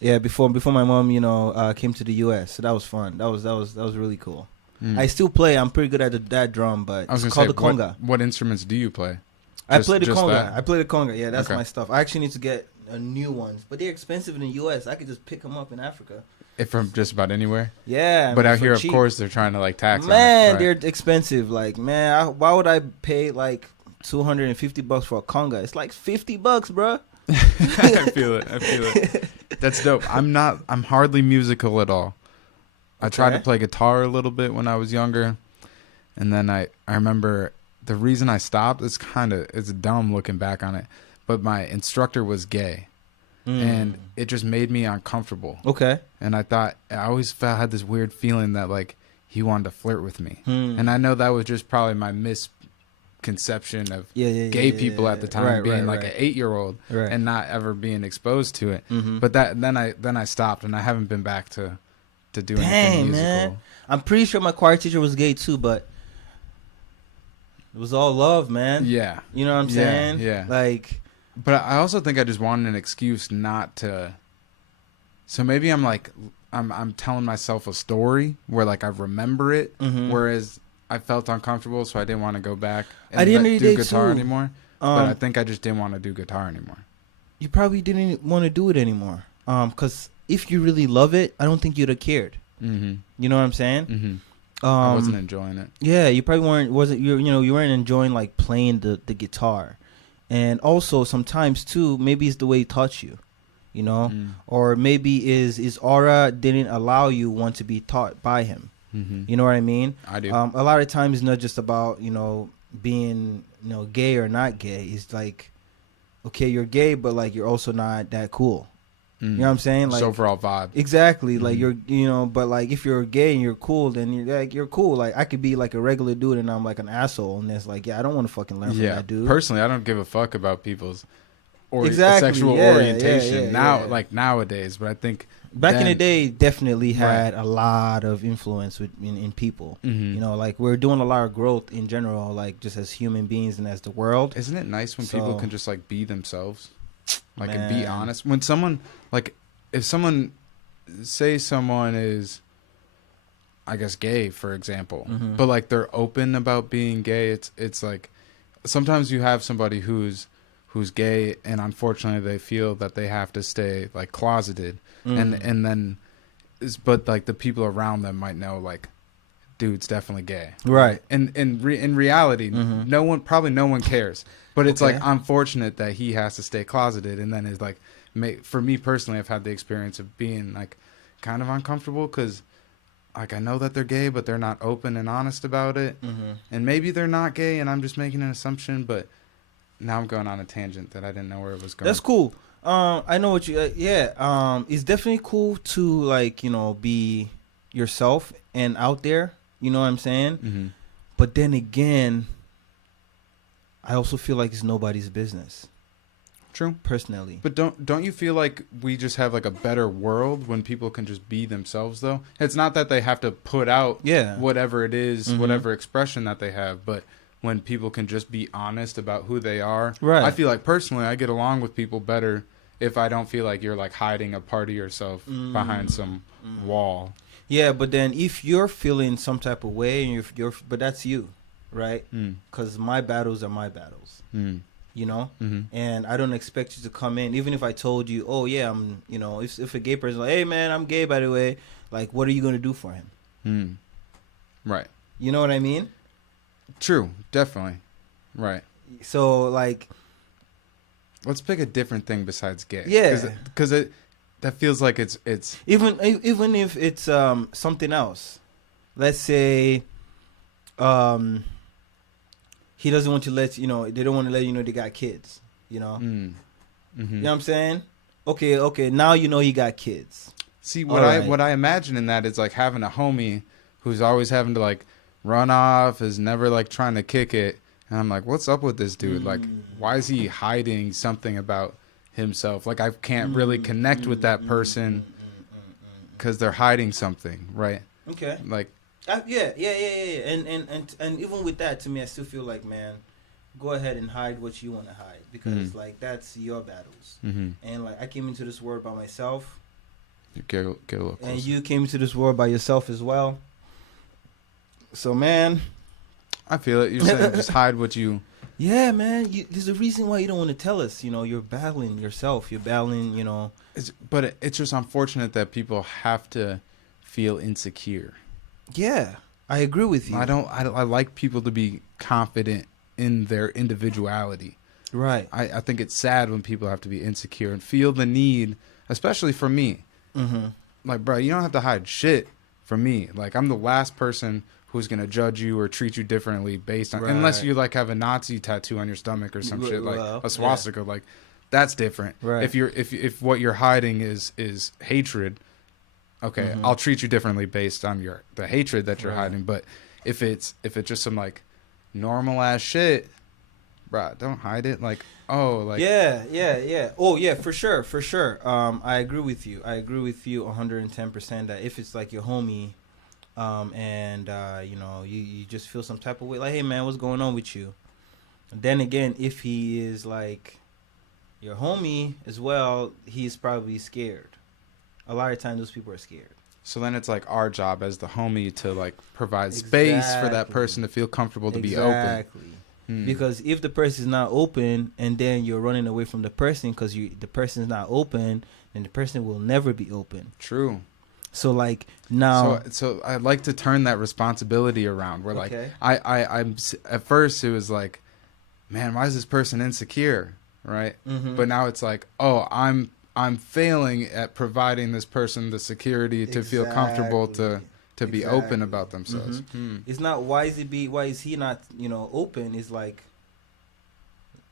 Yeah, before my mom, you know, came to the U.S. So that was fun. That was really cool. I still play. I'm pretty good at that drum, but it's called the conga. What instruments do you play? I play the conga. That? I play the conga. Yeah, that's Okay. my stuff. I actually need to get new ones, but they're expensive in the U.S. I could just pick them up in Africa. If from just about anywhere. Yeah, but out here, cheap. of course, they're trying to like tax. Man, on it, right? they're expensive. Like, man, why would I pay like $250 for a conga? It's like $50, bro. I feel it. That's dope. I'm hardly musical at all. I tried to play guitar a little bit when I was younger, and then I remember the reason I stopped is it's dumb looking back on it, but my instructor was gay, and it just made me uncomfortable. Okay. And I always had this weird feeling that like he wanted to flirt with me, and I know that was just probably my misconception of gay people at the time, being like an 8-year-old and not ever being exposed to it. But then I stopped, and I haven't been back to do anything musical. Man. I'm pretty sure my choir teacher was gay too, but it was all love, man. Yeah, you know what I'm saying? Yeah. Like, but I also think I just wanted an excuse not to. So maybe I'm telling myself a story where like I remember it, whereas I felt uncomfortable, so I didn't want to go back and do guitar anymore. But I think I just didn't want to do guitar anymore. You probably didn't want to do it anymore. Because if you really love it, I don't think you'd have cared. You know what I'm saying? I wasn't enjoying it. Yeah, you probably you weren't enjoying like playing the guitar. And also sometimes too, maybe it's the way he taught you, you know, or maybe his aura didn't allow you want to be taught by him. You know what I mean? I do. A lot of times it's not just about, you know, being, you know, gay or not gay. It's like, okay, you're gay, but like you're also not that cool. You know what I'm saying? Like, so overall vibe. Exactly. Like you're, you know, but like if you're gay and you're cool, then you're cool. Like I could be like a regular dude and I'm like an asshole, and it's like, yeah, I don't want to fucking learn from that dude. Personally, I don't give a fuck about people's sexual orientation like nowadays. But I think back in the day, definitely had a lot of influence in people. You know, like we're doing a lot of growth in general, like just as human beings and as the world. Isn't it nice when people can just like be themselves? Like, and be honest. When someone, like, if someone, say someone is, I guess, gay, for example, but like they're open about being gay, it's like, sometimes you have somebody who's gay, and unfortunately they feel that they have to stay like closeted, and then, but like the people around them might know like, dude's definitely gay, right? And in reality, no one cares. But it's like unfortunate that he has to stay closeted, and then it's like, for me personally, I've had the experience of being like kind of uncomfortable because like I know that they're gay, but they're not open and honest about it, and maybe they're not gay, and I'm just making an assumption. But now I'm going on a tangent that I didn't know where it was going. That's cool. I know what you. It's definitely cool to like, you know, be yourself and out there. You know what I'm saying? But then again, I also feel like it's nobody's business. True. Personally. But don't you feel like we just have like a better world when people can just be themselves though? It's not that they have to put out whatever it is, whatever expression that they have, but when people can just be honest about who they are. Right. I feel like personally I get along with people better if I don't feel like you're like hiding a part of yourself behind some wall. Yeah, but then if you're feeling some type of way, and but that's you, right? Because my battles are my battles, you know? And I don't expect you to come in, even if I told you, oh, yeah, I'm, you know, if a gay person, like, hey, man, I'm gay, by the way, like, what are you going to do for him? Right. You know what I mean? True, definitely. Right. So, like... Let's pick a different thing besides gay. Yeah. Because that feels like it's even if it's something else. Let's say he doesn't want to let they don't want to let you know they got kids, you know. You know what I'm saying? Okay, now you know he got kids. See, what I imagine in that is like having a homie who's always having to like run off, is never like trying to kick it, and I'm like, what's up with this dude? Like, why is he hiding something about himself? Like, I can't really connect with that person because they're hiding something, right? Okay. Like, yeah. And even with that, to me, I still feel like, man, go ahead and hide what you want to hide, because like that's your battles. And like I came into this world by myself. Get a little closer. And you came into this world by yourself as well. So, man, I feel it. You're saying just hide what you. Yeah, man. There's a reason why you don't want to tell us. You know, you're battling yourself. You're battling, you know. But it's just unfortunate that people have to feel insecure. Yeah, I agree with you. I like people to be confident in their individuality. Right. I think it's sad when people have to be insecure and feel the need, especially for me. Like, bro, you don't have to hide shit from me. Like, I'm the last person who's going to judge you or treat you differently based on, unless you like have a Nazi tattoo on your stomach or some shit, like a swastika, like that's different. Right. If what you're hiding is hatred, okay, I'll treat you differently based on the hatred that you're hiding. But if it's just some like normal ass shit, bruh, don't hide it. Like, oh, like yeah. Oh yeah, for sure. I agree with you 110% that if it's like your homie, and you know, you just feel some type of way, like, hey man, what's going on with you? And then again, if he is like your homie as well, he's probably scared. A lot of times those people are scared. So then it's like our job as the homie to like provide space for that person to feel comfortable to be open. Because if the person is not open and then you're running away from the person because the person is not open, then the person will never be open. True. So like now, so I'd like to turn that responsibility around. Where like I'm at first it was like, man, why is this person insecure, right? But now it's like, oh, I'm failing at providing this person the security to feel comfortable to be open about themselves. It's not why is he not, you know, open? It's like,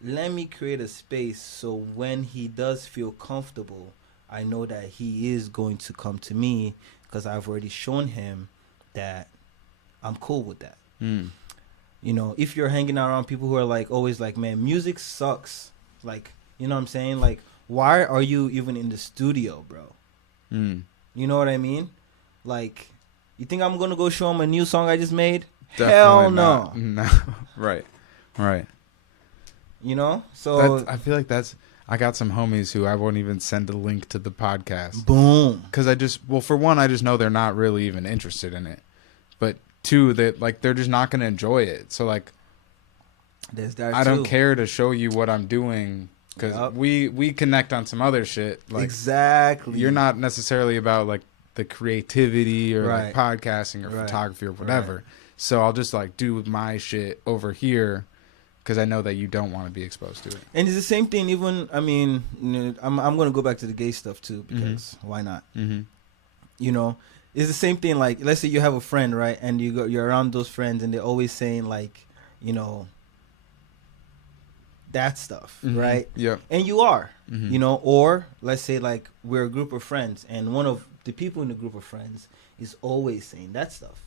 let me create a space so when he does feel comfortable, I know that he is going to come to me because I've already shown him that I'm cool with that. You know, if you're hanging out around people who are like always like, man, music sucks, like, you know what I'm saying? Like, why are you even in the studio, bro? You know what I mean? Like, you think I'm gonna go show him a new song I just made? Definitely hell no. No. Right. You know, so I feel like I got some homies who I won't even send a link to the podcast. Boom. Because for one, I just know they're not really even interested in it. But two, that like they're just not going to enjoy it. So like, I don't care to show you what I'm doing because we connect on some other shit. Like, exactly. You're not necessarily about like the creativity or like podcasting or photography or whatever. So I'll just like do my shit over here. Because I know that you don't want to be exposed to it. And it's the same thing even, I mean, I'm going to go back to the gay stuff too, because why not? You know, it's the same thing, like, let's say you have a friend, right? And you're around those friends and they're always saying like, you know, that stuff, right? Yeah. And you are, you know, or let's say like we're a group of friends and one of the people in the group of friends is always saying that stuff,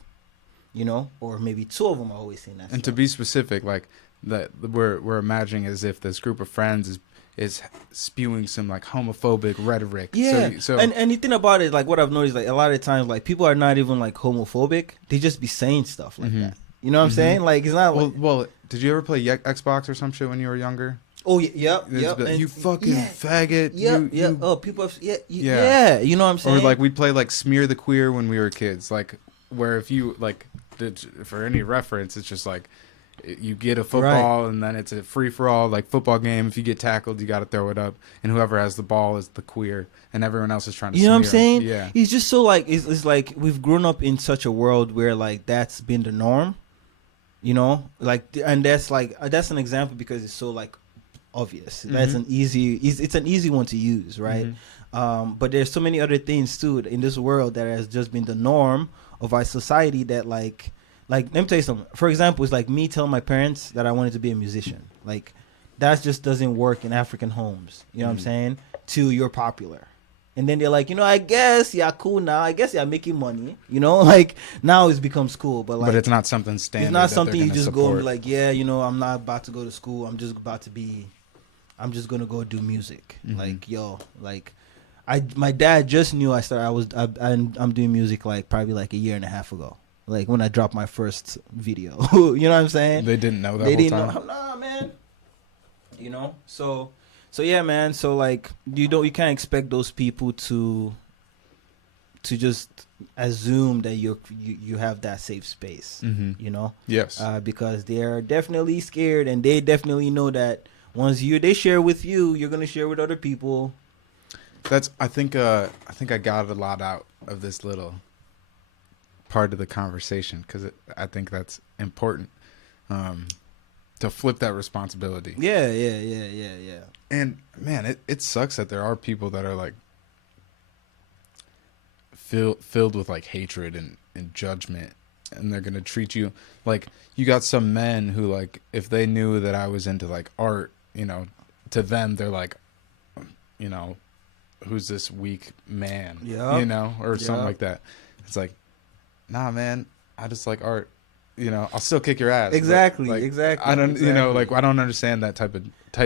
you know, or maybe two of them are always saying that stuff. And to be specific, like, that we're imagining as if this group of friends is spewing some like homophobic rhetoric. Yeah. So and the thing about it, like what I've noticed, like a lot of times, like people are not even like homophobic. They just be saying stuff like that. You know what I'm saying? Like it's not. Well, did you ever play Xbox or some shit when you were younger? Oh yep. You fucking faggot. Yep. Oh, people. Yeah. You know what I'm saying? Or like we play like Smear the Queer when we were kids. Like where if you like for any reference, it's just like you get a football and then it's a free for all like football game. If you get tackled, you got to throw it up, and whoever has the ball is the queer, and everyone else is trying to. You know what I'm smear saying? Yeah. He's just so like it's like we've grown up in such a world where like that's been the norm. You know, like, and that's an example because it's so like obvious. That's it's an easy one to use, right? But there's so many other things too in this world that has just been the norm of our society that like let me tell you something. For example, it's like me telling my parents that I wanted to be a musician. Like that just doesn't work in African homes. You know what I'm saying? Till you're popular. And then they're like, I guess you're cool now. I guess you're making money. Like now it becomes cool, but it's not something standard. It's not something you just go and be like, yeah, I'm not about to go to school. I'm just gonna go do music. Like, my dad just knew I'm doing music like probably like a year and a half ago. Like when I dropped my first video. You know what I'm saying? They didn't know that. They whole didn't time? know. Nah, man. So yeah, man. So like you can't expect those people to just assume that you have that safe space. Yes. Because they're definitely scared, and they definitely know that once they share with you, you're gonna share with other people. I think I got a lot out of this little part of the conversation because I think that's important to flip that responsibility. Yeah. And man, it sucks that there are people that are like filled with like hatred and judgment, and they're gonna treat you like you got some men who like if they knew that I was into like art, to them they're like, who's this weak man? Yeah. Or something like that. It's like, nah, man, I just like art. I'll still kick your ass. Exactly. Like, Exactly. I don't, exactly. like I don't understand that type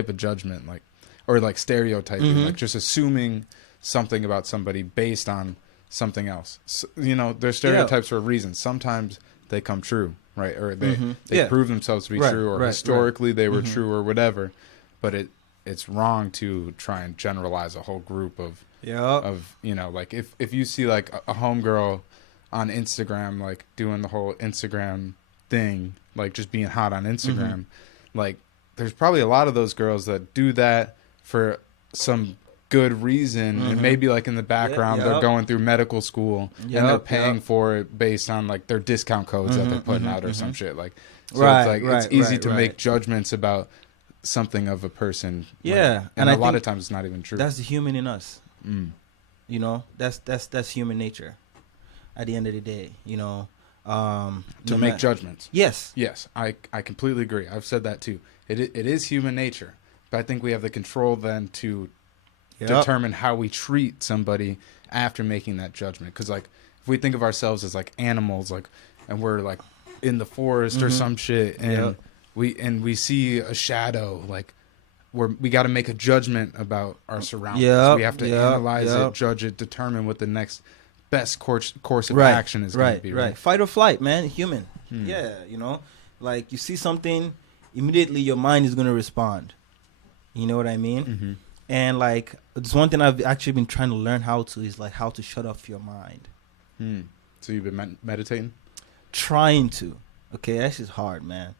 of judgment, like, or like stereotyping, like just assuming something about somebody based on something else. So, there's stereotypes for a reason. Sometimes they come true, right? Or they prove themselves to be true, or historically they were true, or whatever. But it's wrong to try and generalize a whole group of like if you see like a homegirl on Instagram like doing the whole Instagram thing, like just being hot on Instagram, like there's probably a lot of those girls that do that for some good reason, and maybe like in the background they're going through medical school and they're paying for it based on like their discount codes that they're putting out or some shit, like so it's easy to make judgments about something of a person, and a lot of times it's not even true. That's the human in us. That's human nature at the end of the day, to make judgments. Yes, I completely agree. I've said that too. It is human nature, but I think we have the control then to determine how we treat somebody after making that judgment. Because like if we think of ourselves as like animals, like, and we're like in the forest or some shit, and we see a shadow, like we got to make a judgment about our surroundings. We have to analyze it, judge it, determine what the next best course of action is going to be. Right. Fight or flight, man. Human. Yeah, like you see something, immediately your mind is going to respond. You know what I mean? And like it's one thing I've actually been trying to learn how to shut off your mind. So you've been meditating? Trying to. Okay, that's just hard, man.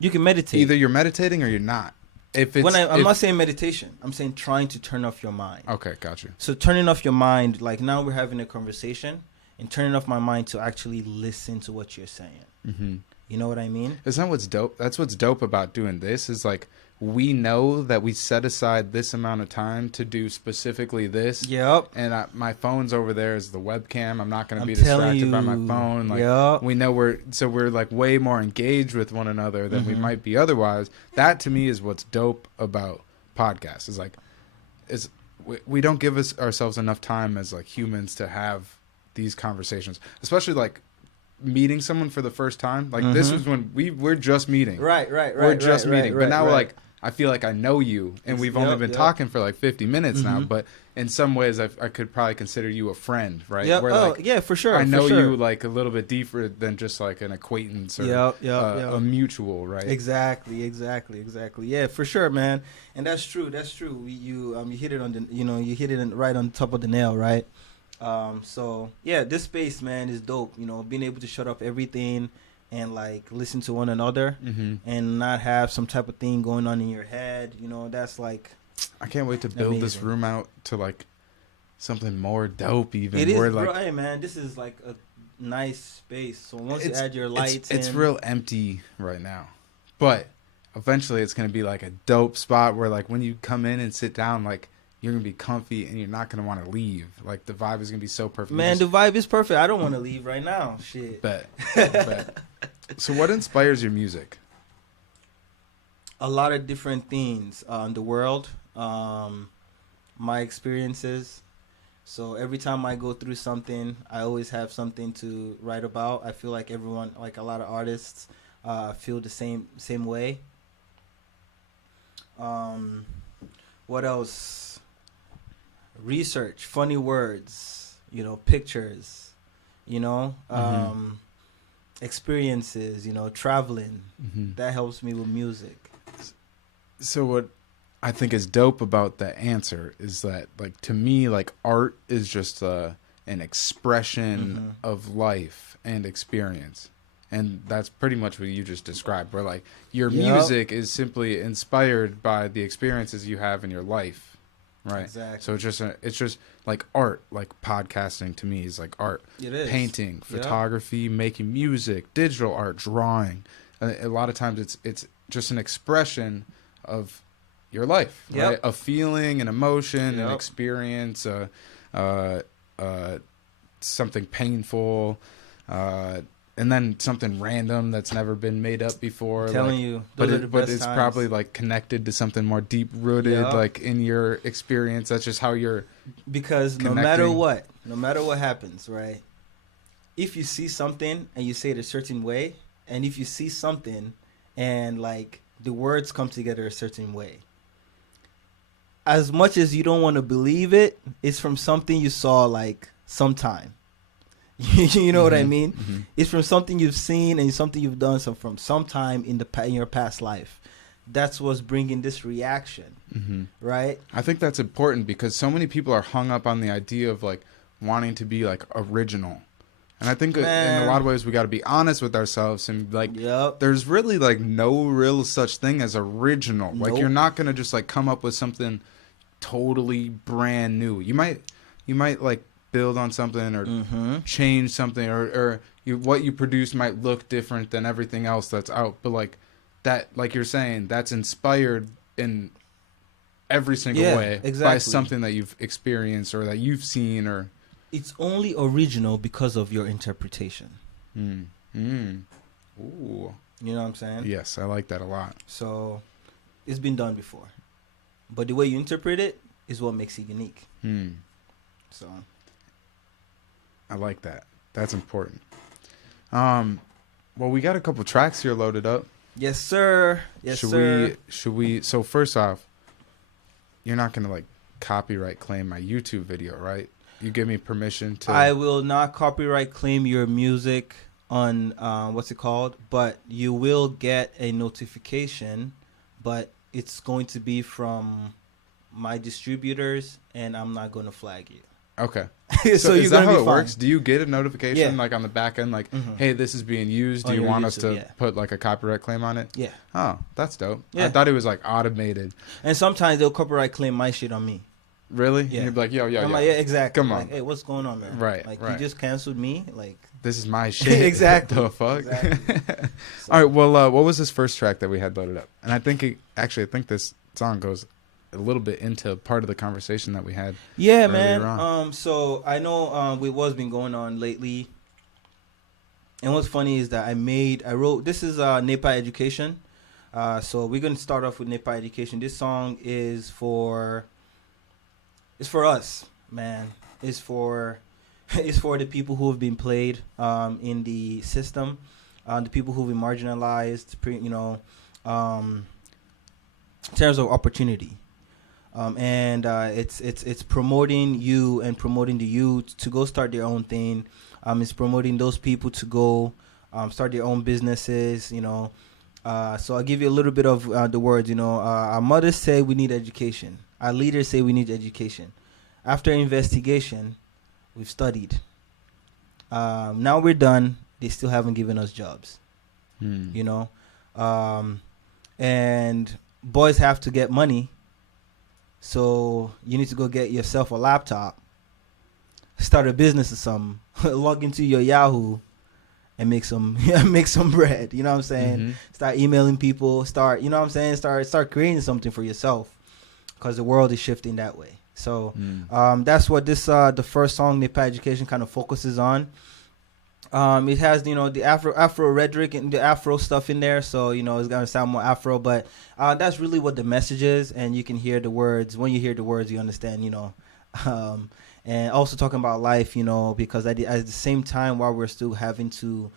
You can meditate. Either you're meditating or you're not. I'm not saying meditation. I'm saying trying to turn off your mind. Okay, got you. So turning off your mind, like now we're having a conversation, and turning off my mind to actually listen to what you're saying. You know what I mean? Isn't that what's dope? That's what's dope about doing this is like we know that we set aside this amount of time to do specifically this. Yep. And my phone's over there is the webcam. I'm not going to be distracted by my phone. Like we know we're like way more engaged with one another than we might be otherwise. That to me is what's dope about podcasts. Is like we don't give ourselves enough time as like humans to have these conversations, especially like meeting someone for the first time. Like this was when we're just meeting. Right. We're just meeting. But now we're like I feel like I know you, and we've only been talking for like 50 minutes now, but in some ways I could probably consider you a friend, right? Yeah, Where, yeah, for sure. I know for sure. you like a little bit deeper than just like an acquaintance or a mutual, right? Exactly. Yeah, for sure, man. And that's true. You hit it on the you hit it right on top of the nail, right? So yeah, this space, man, is dope. Being able to shut up everything and like listen to one another and not have some type of thing going on in your head. That's like, I can't wait to build this room out to like something more dope. Even it is, like, bro. Hey, man, this is like a nice space. So once you add your lights, it's real empty right now, but eventually it's gonna be like a dope spot where like when you come in and sit down, like you're gonna be comfy and you're not gonna want to leave. Like the vibe is gonna be so perfect. Man, the vibe is perfect. I don't want to leave right now. Shit. Bet. So what inspires your music? A lot of different things in the world. My experiences. So every time I go through something, I always have something to write about. I feel like everyone, like a lot of artists, feel the same way. What else? Research, funny words, pictures, experiences, traveling. That helps me with music. So what I think is dope about that answer is that, like, to me, like, art is just an expression of life and experience. And that's pretty much what you just described, where, like, your music is simply inspired by the experiences you have in your life, right? Exactly. So it's just like art, like podcasting to me is like art. It is. Painting, photography, making music, digital art, drawing. A lot of times it's just an expression of your life, right? A feeling, an emotion, an experience, something painful, and then something random that's never been made up before. I'm telling you, but it's probably like connected to something more deep rooted, like in your experience. That's just how you're. Because no matter what happens, right? If you see something and you say it a certain way, and if you see something and like the words come together a certain way, as much as you don't want to believe it, it's from something you saw like sometime. You know what I mean? It's from something you've seen and something you've done from sometime in your past life. That's what's bringing this reaction, right? I think that's important because so many people are hung up on the idea of like wanting to be like original. And I think in a lot of ways we got to be honest with ourselves and like there's really like no real such thing as original. Like you're not going to just like come up with something totally brand new. You might like build on something or change something or what you produce might look different than everything else that's out, but like that, like you're saying, that's inspired in every single way by something that you've experienced or that you've seen. Or it's only original because of your interpretation. Ooh. You know what I'm saying? Yes, I like that a lot. So it's been done before, but the way you interpret it is what makes it unique. So I like that. That's important. Well, we got a couple tracks here loaded up. Yes, sir. Should we? So first off, you're not gonna like copyright claim my YouTube video, right? You give me permission to. I will not copyright claim your music on what's it called, but you will get a notification, but it's going to be from my distributors, and I'm not going to flag you. Okay. So is that how it fine. works? Do you get a notification like on the back end, like, hey, this is being used? Do you want us to put like a copyright claim on it? Yeah. Oh, that's dope. Yeah. I thought it was like automated. And sometimes they'll copyright claim my shit on me. Really? Yeah. And you're like, yo. I'm like, yeah, exactly. Come on. Like, hey, what's going on, man? Right. Like, you just canceled me. Like, this is my shit. Exactly. The fuck? Exactly. So. All right. Well, what was this first track that we had loaded up? And I think this song goes a little bit into part of the conversation that we had. Yeah, man. So I know what's been going on lately. And what's funny is that I wrote, this is NEPA Education. So we're going to start off with NEPA Education. This song is for us, man. It's for the people who have been played in the system, the people who've been marginalized, in terms of opportunity. And it's promoting you and promoting the youth to go start their own thing. It's promoting those people to go start their own businesses. So I'll give you a little bit of the words. Our mothers say we need education. Our leaders say we need education. After investigation, we've studied. Now we're done. They still haven't given us jobs. And boys have to get money. So you need to go get yourself a laptop, start a business or something, log into your Yahoo, and make some bread. You know what I'm saying? Mm-hmm. Start emailing people. Start Start creating something for yourself, because the world is shifting that way. So that's what this the first song, Nipa Education, kind of focuses on. It has the Afro rhetoric and the Afro stuff in there, so it's gonna sound more Afro, but that's really what the message is, and you can hear the words. When you hear the words, you understand. And also talking about life, because at the same time, while we're still having to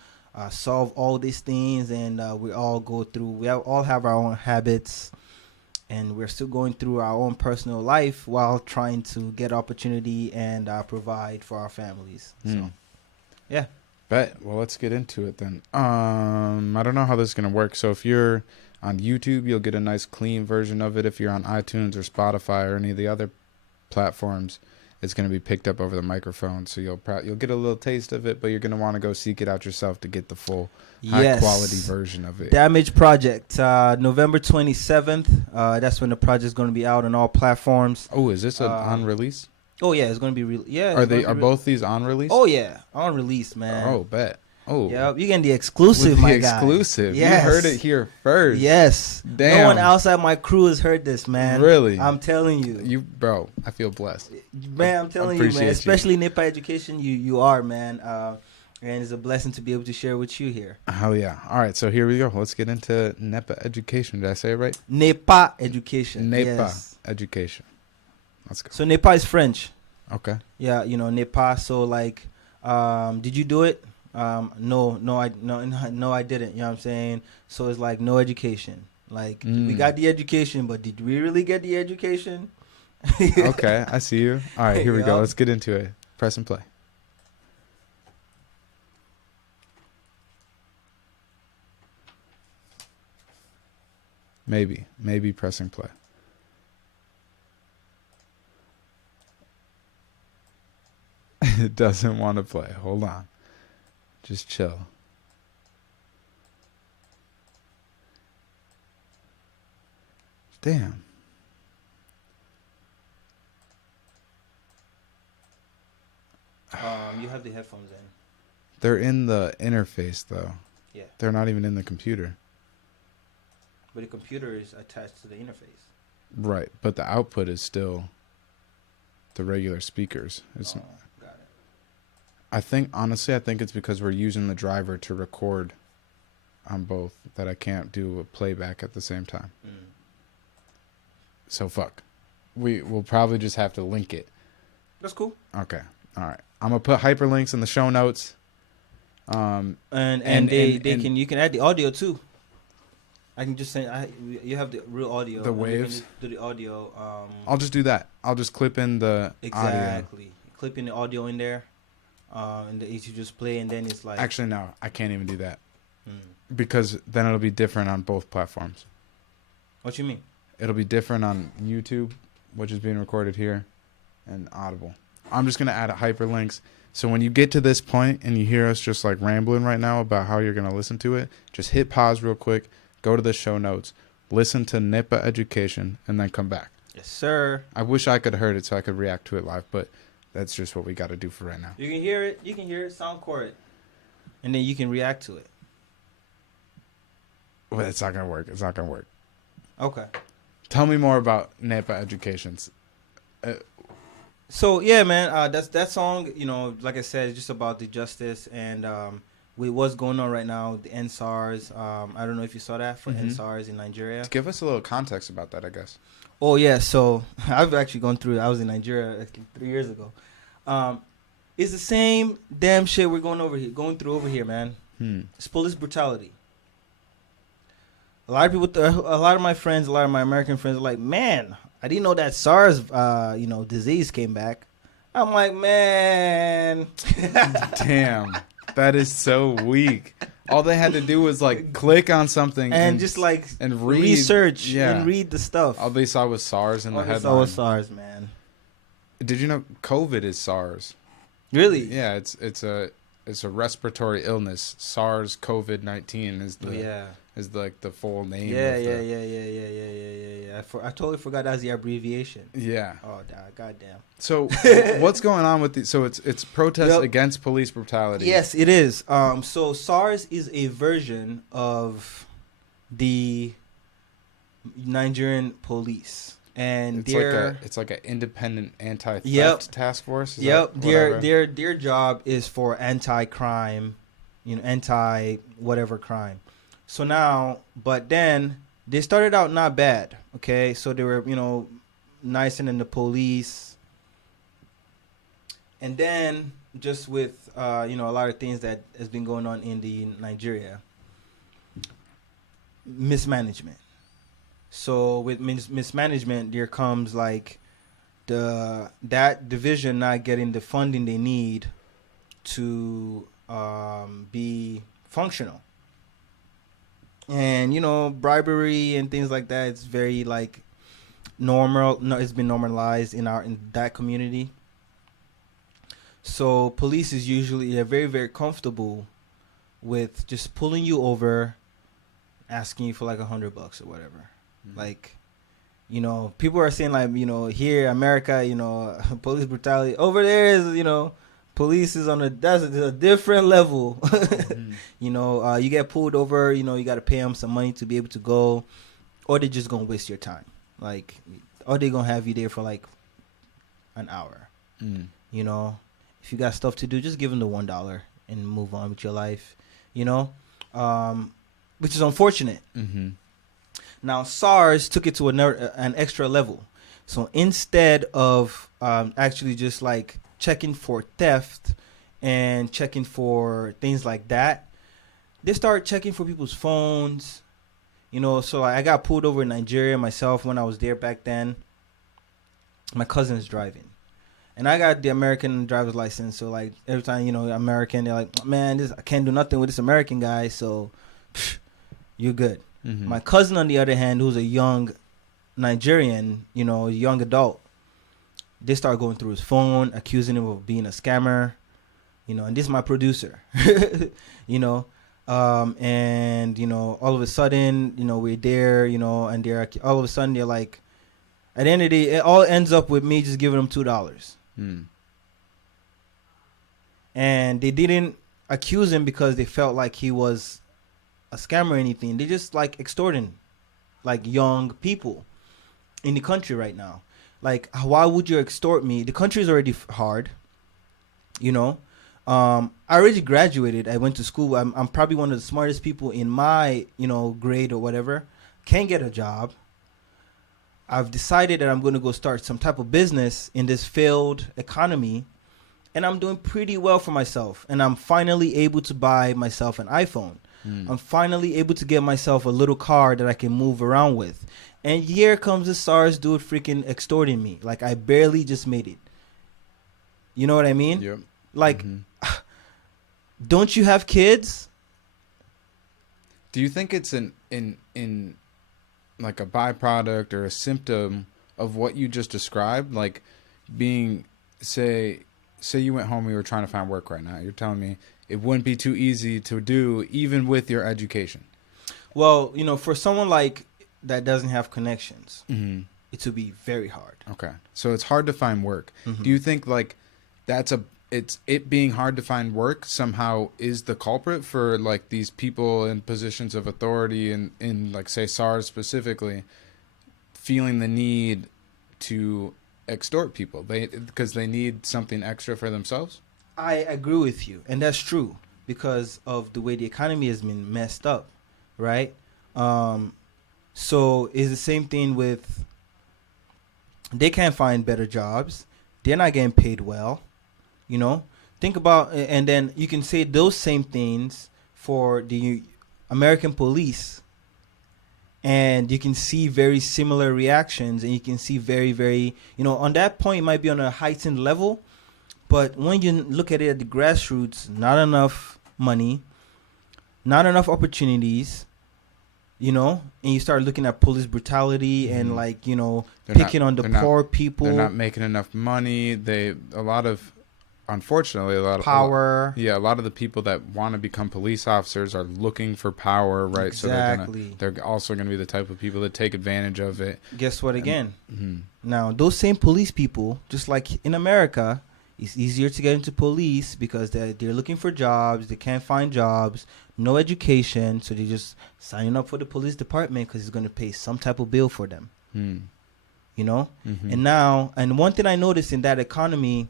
solve all these things, and we all have our own habits, and we're still going through our own personal life while trying to get opportunity and provide for our families. So, yeah. Bet. Well, let's get into it then. I don't know how this is going to work. So if you're on YouTube, you'll get a nice clean version of it. If you're on iTunes or Spotify or any of the other platforms, it's going to be picked up over the microphone. So you'll get a little taste of it, but you're going to want to go seek it out yourself to get the full high quality version of it. Damage Project, November 27th. That's when the project's going to be out on all platforms. Oh, is this on release? Oh yeah, it's going to be real. Yeah. Are both these on release? Oh yeah, on release, man. Oh, bet. Oh. Yeah, you getting the exclusive, my guy. Exclusive. Yes. You heard it here first. Yes. Damn. No one outside my crew has heard this, man. Really? I'm telling you. Bro, I feel blessed. Man, I'm telling you, man. Especially Nipa Education, you are, man. And it's a blessing to be able to share with you here. Oh yeah. All right, so here we go. Let's get into Nipa Education. Did I say it right? Nipa Education. Nipa Education. Let's go. So Nipa is French. Okay. Yeah, Nipa. So like, did you do it? No, I didn't. You know what I'm saying? So it's like no education. Like we got the education, but did we really get the education? Okay, I see you. All right, here we go. Let's get into it. Press and play. Maybe pressing play. It doesn't want to play. Hold on. Just chill. Damn. You have the headphones in. They're in the interface though. Yeah. They're not even in the computer. But the computer is attached to the interface. Right, but the output is still the regular speakers. It's got it. I think it's because we're using the driver to record on both that I can't do a playback at the same time. So fuck. We'll probably just have to link it. That's cool. Okay. All right. I'm gonna put hyperlinks in the show notes. You can add the audio too. I can just say you have the real audio. The waves. Do the audio. I'll just do that. I'll just clip in the audio. Clip in the audio in there, and you just play, and then it's like. Actually, no, I can't even do that because then it'll be different on both platforms. What you mean? It'll be different on YouTube, which is being recorded here, and Audible. I'm just gonna add hyperlinks. So when you get to this point and you hear us just like rambling right now about how you're gonna listen to it, just hit pause real quick. Go to the show notes, listen to Nipa Education, and then come back. Yes, sir. I wish I could have heard it so I could react to it live, but that's just what we got to do for right now. You can hear it. Soundcore it. And then you can react to it. Well, it's not going to work. Okay. Tell me more about Nipa Educations. So, yeah, man, that song, like I said, is just about the justice and with what's going on right now, the ENDSARS. I don't know if you saw that for ENDSARS in Nigeria. Give us a little context about that, I guess. Oh, yeah. So I've actually gone through it. I was in Nigeria 3 years ago. It's the same damn shit we're going through over here, man. It's police brutality. A lot of people, a lot of my friends, a lot of my American friends are like, man, I didn't know that SARS, disease came back. I'm like, man. Damn. That is so weak. All they had to do was like click on something and just like and read, research and read the stuff. All they saw was SARS in the headline. All they saw was SARS, man. Did you know COVID is SARS? Really? Yeah, it's a respiratory illness. SARS COVID-19 is like the full name. Yeah. I totally forgot that's the abbreviation. Yeah. Oh, goddamn. So what's going on with so it's protests against police brutality. Yes, it is. So SARS is a version of the Nigerian police. And it's like an independent anti-theft task force. Their job is for anti-crime, anti-whatever crime. So now, but then they started out not bad. Okay, so they were nice and in the police, and then just with a lot of things that has been going on in the Nigeria, mismanagement. So with mismanagement, there comes like that division not getting the funding they need to be functional, and bribery and things like that. It's very like normal. No, it's been normalized in that community. So police is usually they're very, very comfortable with just pulling you over, asking you for like $100 or whatever. Mm-hmm. Like, people are saying like, here, America, police brutality. Over there is, police is that's a different level. Mm-hmm. You get pulled over, you got to pay them some money to be able to go, or they're just going to waste your time. Like, or they're going to have you there for like an hour. Mm. If you got stuff to do, just give them the $1 and move on with your life, which is unfortunate. Mm-hmm. Now, SARS took it to an extra level. So instead of actually just like checking for theft and checking for things like that, they started checking for people's phones. So I got pulled over in Nigeria myself when I was there back then. My cousin is driving. And I got the American driver's license. So like every time, American, they're like, man, I can't do nothing with this American guy. So you're good. Mm-hmm. My cousin, on the other hand, who's a young Nigerian, a young adult, they start going through his phone, accusing him of being a scammer, and this is my producer, and, all of a sudden, we're there, and they're all of a sudden they're like, at the end of the day, it all ends up with me just giving them $2. Mm. And they didn't accuse him because they felt like he was a scam or anything. They just like extorting like young people in the country right now. Like, why would you extort me? The country is already hard. I already graduated. I went to school. I'm probably one of the smartest people in my grade or whatever. Can't get a job. I've decided that I'm going to go start some type of business in this failed economy, and I'm doing pretty well for myself. And I'm finally able to buy myself an iPhone. I'm finally able to get myself a little car that I can move around with. And here comes the SARS dude freaking extorting me. Like, I barely just made it. You know what I mean? Yep. Like, don't you have kids? Do you think it's in like a byproduct or a symptom of what you just described? Like being, say you went home and you were trying to find work right now. You're telling me it wouldn't be too easy to do even with your education. Well, for someone like that doesn't have connections, it would be very hard. Okay. So it's hard to find work. Mm-hmm. Do you think like it being hard to find work somehow is the culprit for like these people in positions of authority in like say SARS specifically feeling the need to extort people because they need something extra for themselves? I agree with you, and that's true because of the way the economy has been messed up, right? So it's the same thing with they can't find better jobs. They're not getting paid well. Think about, and then you can say those same things for the American police, and you can see very similar reactions, and you can see very, very, on that point it might be on a heightened level, but when you look at it at the grassroots, not enough money, not enough opportunities, and you start looking at police brutality and picking on the poor people. They're not making enough money. Unfortunately, a lot of power. A lot of the people that want to become police officers are looking for power, right? Exactly. So they're also going to be the type of people that take advantage of it. Guess what? Again, now those same police people, just like in America, it's easier to get into police because they're looking for jobs. They can't find jobs, no education, so they just signing up for the police department because it's going to pay some type of bill for them. And one thing I noticed in that economy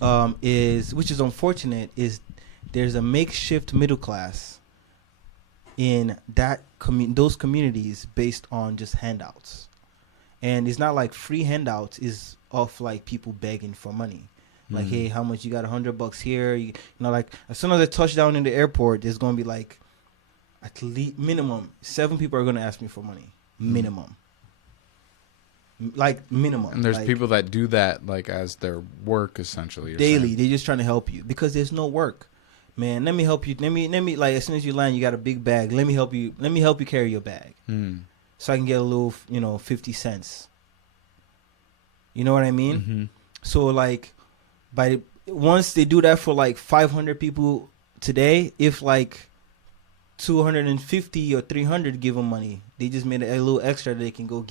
which is unfortunate, is there's a makeshift middle class in those communities based on just handouts. And it's not like free handouts, is of like people begging for money. Like, hey, how much you got? $100 here. Like as soon as I touch down in the airport, there's going to be like at least minimum 7 people are going to ask me for money. Minimum. Like minimum. And there's people that do that like as their work essentially. Daily. They're just trying to help you because there's no work. Man, let me help you. Let me like as soon as you land, you got a big bag. Let me help you carry your bag. So I can get a little, 50 cents. You know what I mean? So like once they do that for like 500 people today, if like 250 or 300 give them money, they just made a little extra that they can go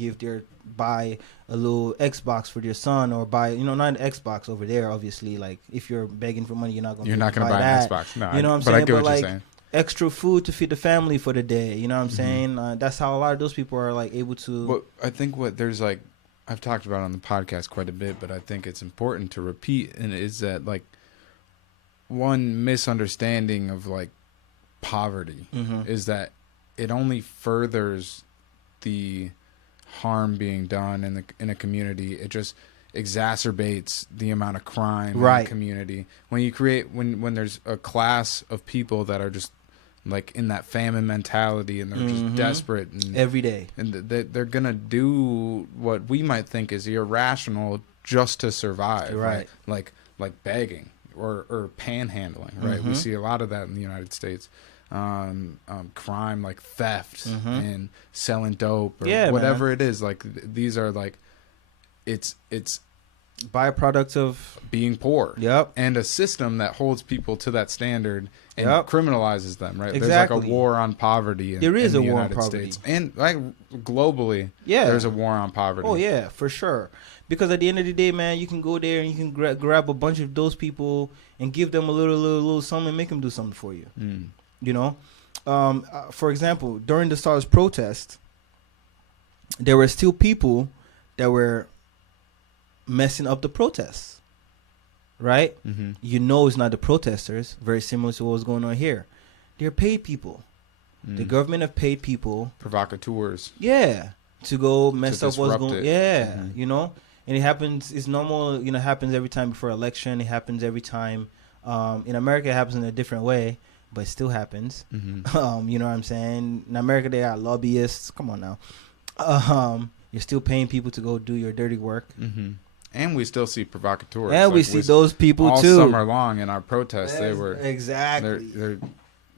buy a little Xbox for their son, or buy, not an Xbox over there, obviously. Like if you're begging for money, you're not going to buy an Xbox. No, you know what I'm but saying? I get what you're saying. Extra food to feed the family for the day. You know what I'm saying? That's how a lot of those people are like able to. Well, I think there's like, I've talked about it on the podcast quite a bit, but I think it's important to repeat, and is that like one misunderstanding of like poverty is that it only furthers the harm being done in a community. It just exacerbates the amount of crime in the community. When there's a class of people that are just like in that famine mentality, and they're just desperate and every day, and they're gonna do what we might think is irrational just to survive, right? Like begging or panhandling, right? We see a lot of that in the United States. Crime like theft and selling dope or whatever it is. Like these are like it's byproducts of being poor. Yep. And a system that holds people to that standard and criminalizes them, right? Exactly. There's like a war on poverty there is in a the war United on poverty. States. And like globally, there's a war on poverty. Oh yeah, for sure. Because at the end of the day, man, you can go there and you can grab a bunch of those people and give them a little something and make them do something for you. For example, during the SARS protest, there were still people that were messing up the protests, right? It's not the protesters. Very similar to what was going on here. They're paid people. The government have paid people, provocateurs, to go mess up what's going. And it happens. It's normal. It happens every time before election. It happens every time. In America, it happens in a different way, but it still happens. You know what I'm saying? In America, they got lobbyists. Come on now. You're still paying people to go do your dirty work. And we still see provocateurs. And we see those people all too. All summer long in our protests, they were exactly. They're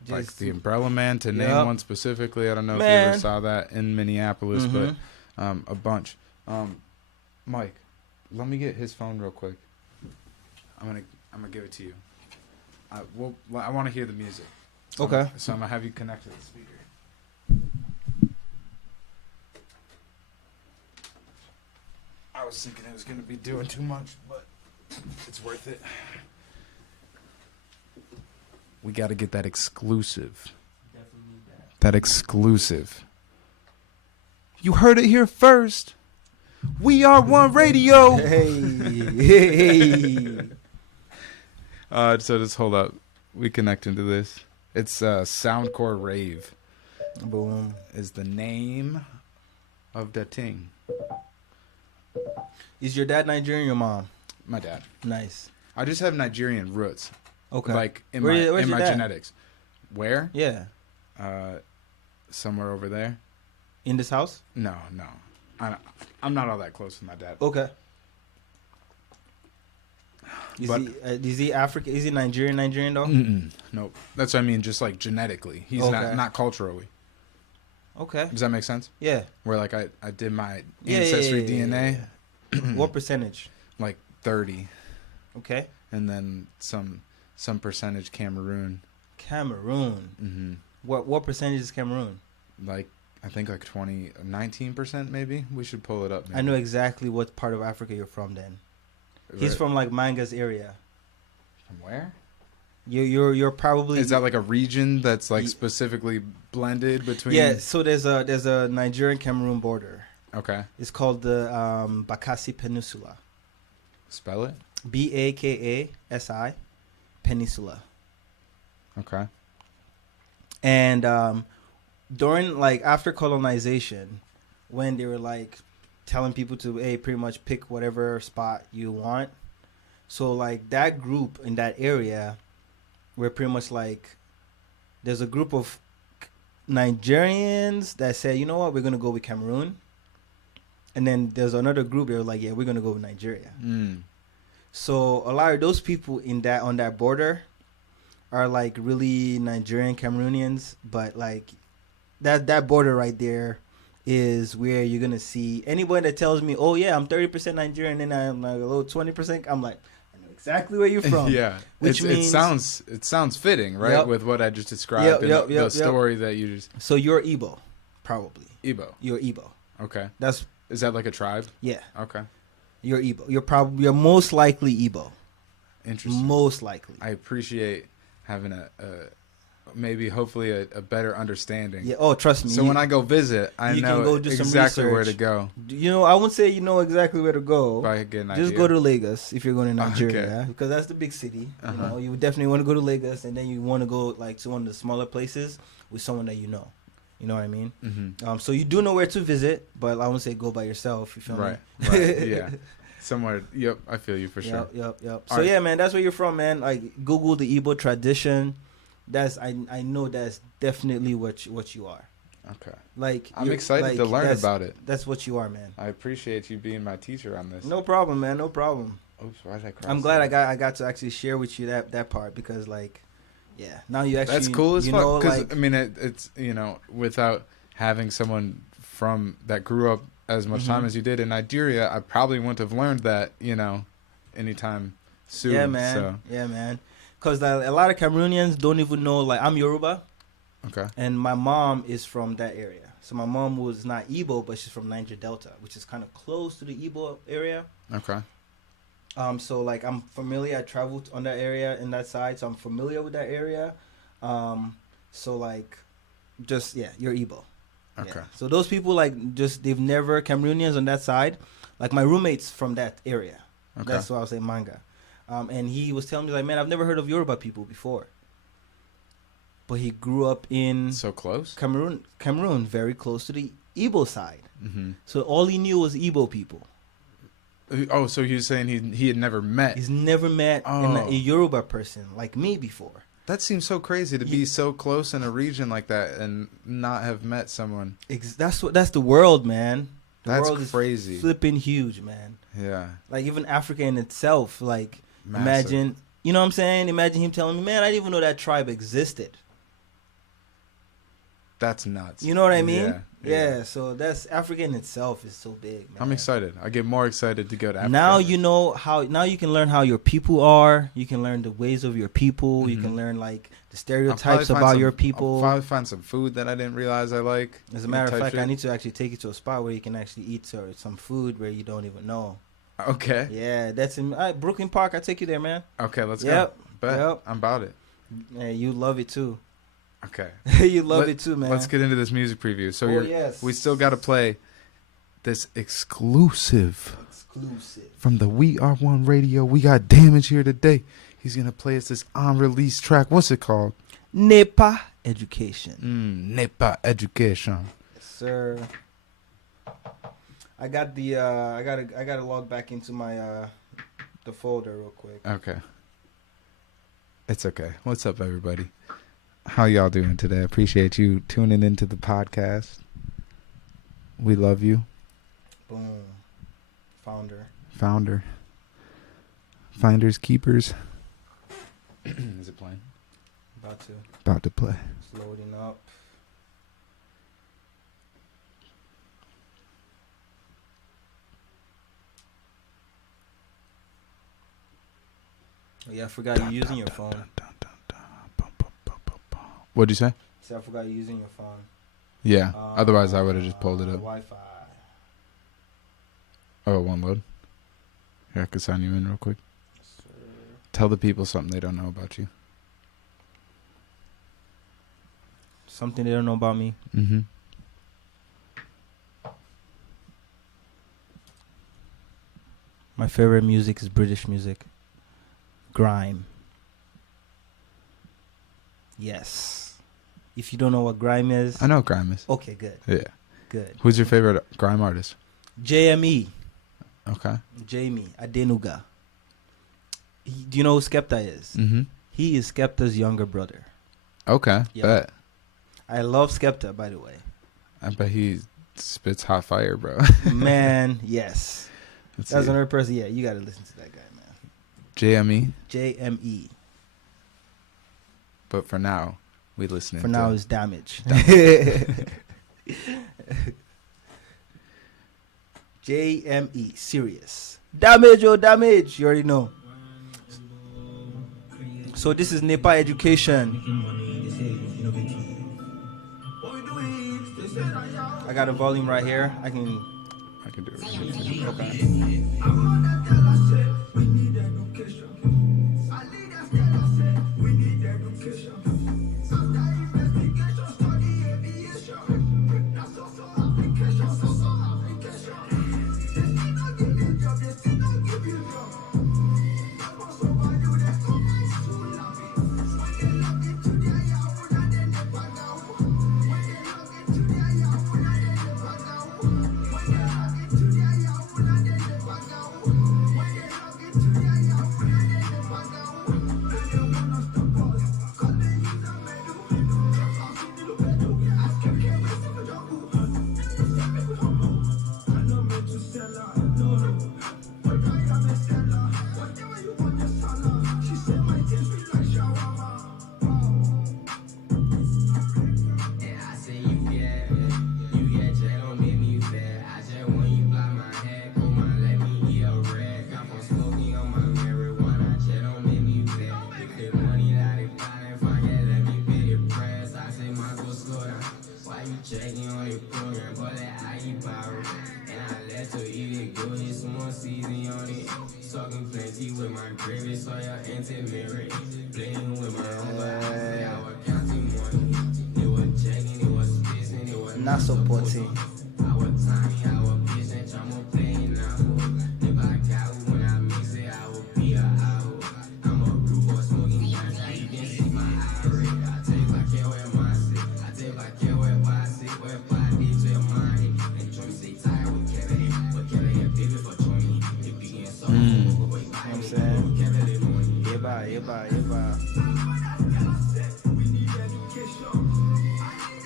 like the Umbrella Man, to name one specifically. I don't know if you ever saw that in Minneapolis, but a bunch. Mike, let me get his phone real quick. I'm gonna give it to you. I want to hear the music. Okay. So I'm gonna have you connect to the speaker. I was thinking it was gonna be doing too much, but it's worth it. We got to get that exclusive. Definitely need that. That exclusive. You heard it here first. We are One Radio. Hey. So just hold up. We connect into this. It's Soundcore Rave. Boom. Is the name of the thing. Is your dad Nigerian or your mom? My dad. Nice. I just have Nigerian roots. Okay. Like in where's my dad? genetics. Where? Yeah. Somewhere over there. In this house? No. I'm not all that close with my dad. Okay. Is he African? Is he Nigerian though? Nope. That's what I mean. Just like genetically, he's not culturally. Okay. Does that make sense? Yeah. Where like I did my ancestry DNA. What percentage? Like 30. Okay. And then some percentage Cameroon. Cameroon. Mm-hmm. What percentage is Cameroon? Like I think like 19% maybe. We should pull it up. Maybe. I know exactly what part of Africa you're from. Then he's from like Manga's area. From where? You're probably. Is that like a region that's like specifically blended between? Yeah. So there's a Nigerian Cameroon border. Okay. It's called the Bakassi Peninsula. Spell it. Bakassi Peninsula. Okay. And during like after colonization, when they were like telling people to pretty much pick whatever spot you want, so like that group in that area were pretty much like there's a group of Nigerians that said, you know what, we're gonna go with Cameroon, and then there's another group that were like, yeah, we're gonna go with Nigeria. So a lot of those people on that border are like really Nigerian Cameroonians, but like that border right there is where you're gonna see anybody that tells me, oh yeah, I'm 30% Nigerian and I'm like a little 20%, I'm like, I know exactly where you're from. Yeah, which means it sounds fitting, right? Yep. With what I just described and the story that you just. So you're Igbo, probably. Igbo. You're Igbo. Okay. Is that like a tribe? Yeah. Okay. You're Igbo. You're most likely Igbo. Interesting. Most likely. I appreciate having maybe hopefully a better understanding. Yeah. Oh, trust me. So when I go visit, I know go do exactly some where to go. You know, I wouldn't say you know exactly where to go. But I get an Just idea. go to Lagos if you're going to Nigeria, Okay. because that's the big city. Uh-huh. You know, you would definitely want to go to Lagos, and then you want to go like to one of the smaller places with someone that you know. You know what I mean? Mm-hmm. So you do know where to visit, but I wouldn't say go by yourself. You feel me? Right. Yeah. Somewhere. Yep. I feel you for sure. Yep. All So right. yeah, man, that's where you're from, man. Like Google the Igbo tradition. I know that's definitely what you are. Okay. Like I'm excited to learn about it. That's what you are, man. I appreciate you being my teacher on this. No problem, man. No problem. Oops, why did I cross I'm glad that? I got to actually share with you that part, because like, yeah, now you actually That's cool as fuck. Because like, I mean, it's without having someone from that grew up as much time as you did in Nigeria, I probably wouldn't have learned that anytime soon. Yeah, man. So. Yeah, man. Because a lot of Cameroonians don't even know. Like, I'm Yoruba. Okay. And my mom is from that area. So my mom was not Igbo, but she's from Niger Delta, which is kind of close to the Igbo area. Okay. So like I'm familiar. I traveled on that area in that side, so I'm familiar with that area. So like, just you're Igbo. Okay. Yeah. So those people they've never Cameroonians on that side. Like my roommate's from that area. Okay. That's why I was saying Manga. And he was telling me like, man, I've never heard of Yoruba people before. But he grew up in So close. Cameroon, very close to the Igbo side. Mm-hmm. So all he knew was Igbo people. Oh, so he was saying he had never met. He's never met a Yoruba person like me before. That seems so crazy to be so close in a region like that and not have met someone. That's the world, man. The That's world crazy. Is flipping huge, man. Yeah. Like even Africa in itself, like Massive. imagine, you know what I'm saying? Imagine him telling me, man, I didn't even know that tribe existed. That's nuts. You know what I mean? Yeah. So that's Africa in itself is so big, man. I'm excited. I get more excited to go to Africa. Now you know how. Now you can learn how your people are. You can learn the ways of your people. Mm-hmm. You can learn like the stereotypes about your people. I'll probably find some food that I didn't realize I like. As a matter of fact, I need to actually take you to a spot where you can actually eat some food where you don't even know. Okay. Yeah, that's in Brooklyn Park. I take you there, man. Okay, let's go. Bet. I'm about it. Yeah, you love it too. Okay. You love it too, man. Let's get into this music preview. So yes. We still got to play this exclusive from the We Are One Radio. We got Damage here today. He's going to play us this unreleased track. What's it called? NEPA Education. NEPA Education. Yes, sir. I got the I gotta log back into my the folder real quick. Okay. It's okay. What's up, everybody? How y'all doing today? I appreciate you tuning into the podcast. We love you. Boom. Founder. Finders, keepers. Is it playing? About to play. It's loading up. Oh, yeah, I forgot you're using your phone. What'd you say? I forgot you're using your phone. Yeah. Otherwise, I would have just pulled it up. Wi-Fi. Oh, it won't load. Here, I could sign you in real quick. Tell the people something they don't know about you. Something they don't know about me. Mm-hmm. My favorite music is British music. Grime. Yes. If you don't know what grime is. I know what grime is. Okay, good. Yeah. Good. Who's your favorite grime artist? JME. Okay. Jamie Adenuga. Do you know who Skepta is? Mm-hmm. He is Skepta's younger brother. Okay. Yeah. Bet. I love Skepta, by the way. I bet he spits hot fire, bro. Man, yes. That's another person. Yeah, you got to listen to that guy, man. JME. JME. But for now, we listening. For now, it's Damage. JME, serious. Damage, oh, damage. You already know. So this is Nepa Education. I got a volume right here. I can do it right here too. Okay. Not supporting.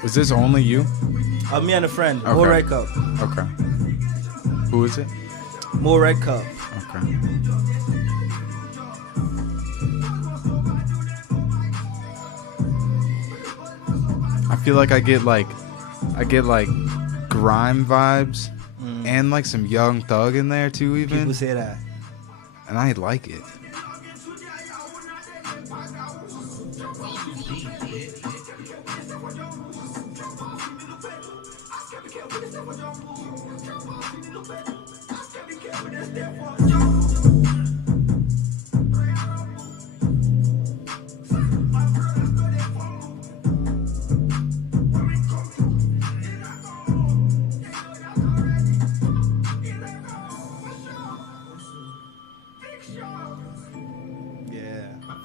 Is this only you? Me and a friend. Okay. More Red Cup. Okay. Who is it? More Red Cup. Okay. I feel like I get like grime vibes and like some Young Thug in there too even. People say that. And I like it.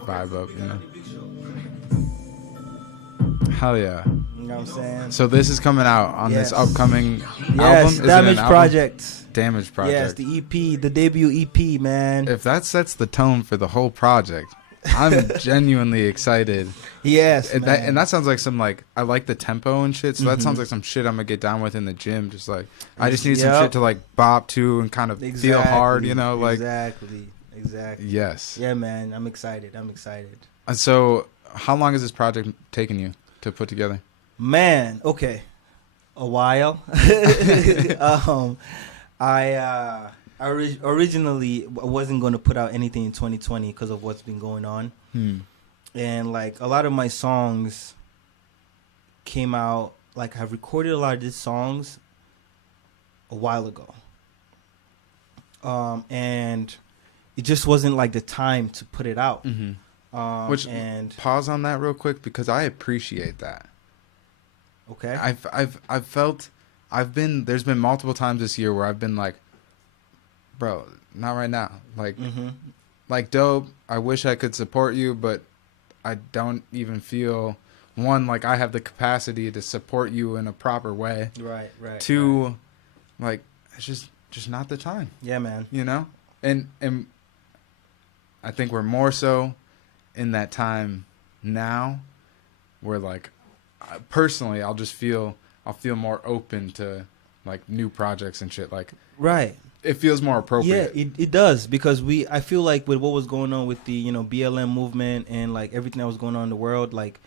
Vibe up, you know. Hell yeah. You know what I'm saying? So this is coming out on this upcoming album? Yes, Damage Project. Damage Project. Yes, the EP, the debut EP, man. If that sets the tone for the whole project, I'm genuinely excited. Yes, And man. that sounds like some like I like the tempo and shit. So that sounds like some shit I'm gonna get down with in the gym. Just like I just need some shit to like bop to and kind of feel hard, you know, like exactly. Yes. Yeah, man. I'm excited. And so, how long is this project taking you to put together? Man, okay, a while. I originally wasn't going to put out anything in 2020 because of what's been going on, and like a lot of my songs came out. Like I've recorded a lot of these songs a while ago, and it just wasn't like the time to put it out. Which and pause on that real quick because I appreciate that. okay, I've felt there's been multiple times this year where I've been like, bro, not right now. Like, like dope. I wish I could support you, but I don't even feel like I have the capacity to support you in a proper way. Right. Two, like it's just not the time. Yeah, man. You know, and I think we're more so in that time now, where like personally I'll feel more open to like new projects and shit. Like Right. it feels more appropriate. Yeah, it does because I feel like with what was going on with the BLM movement and like everything that was going on in the world, like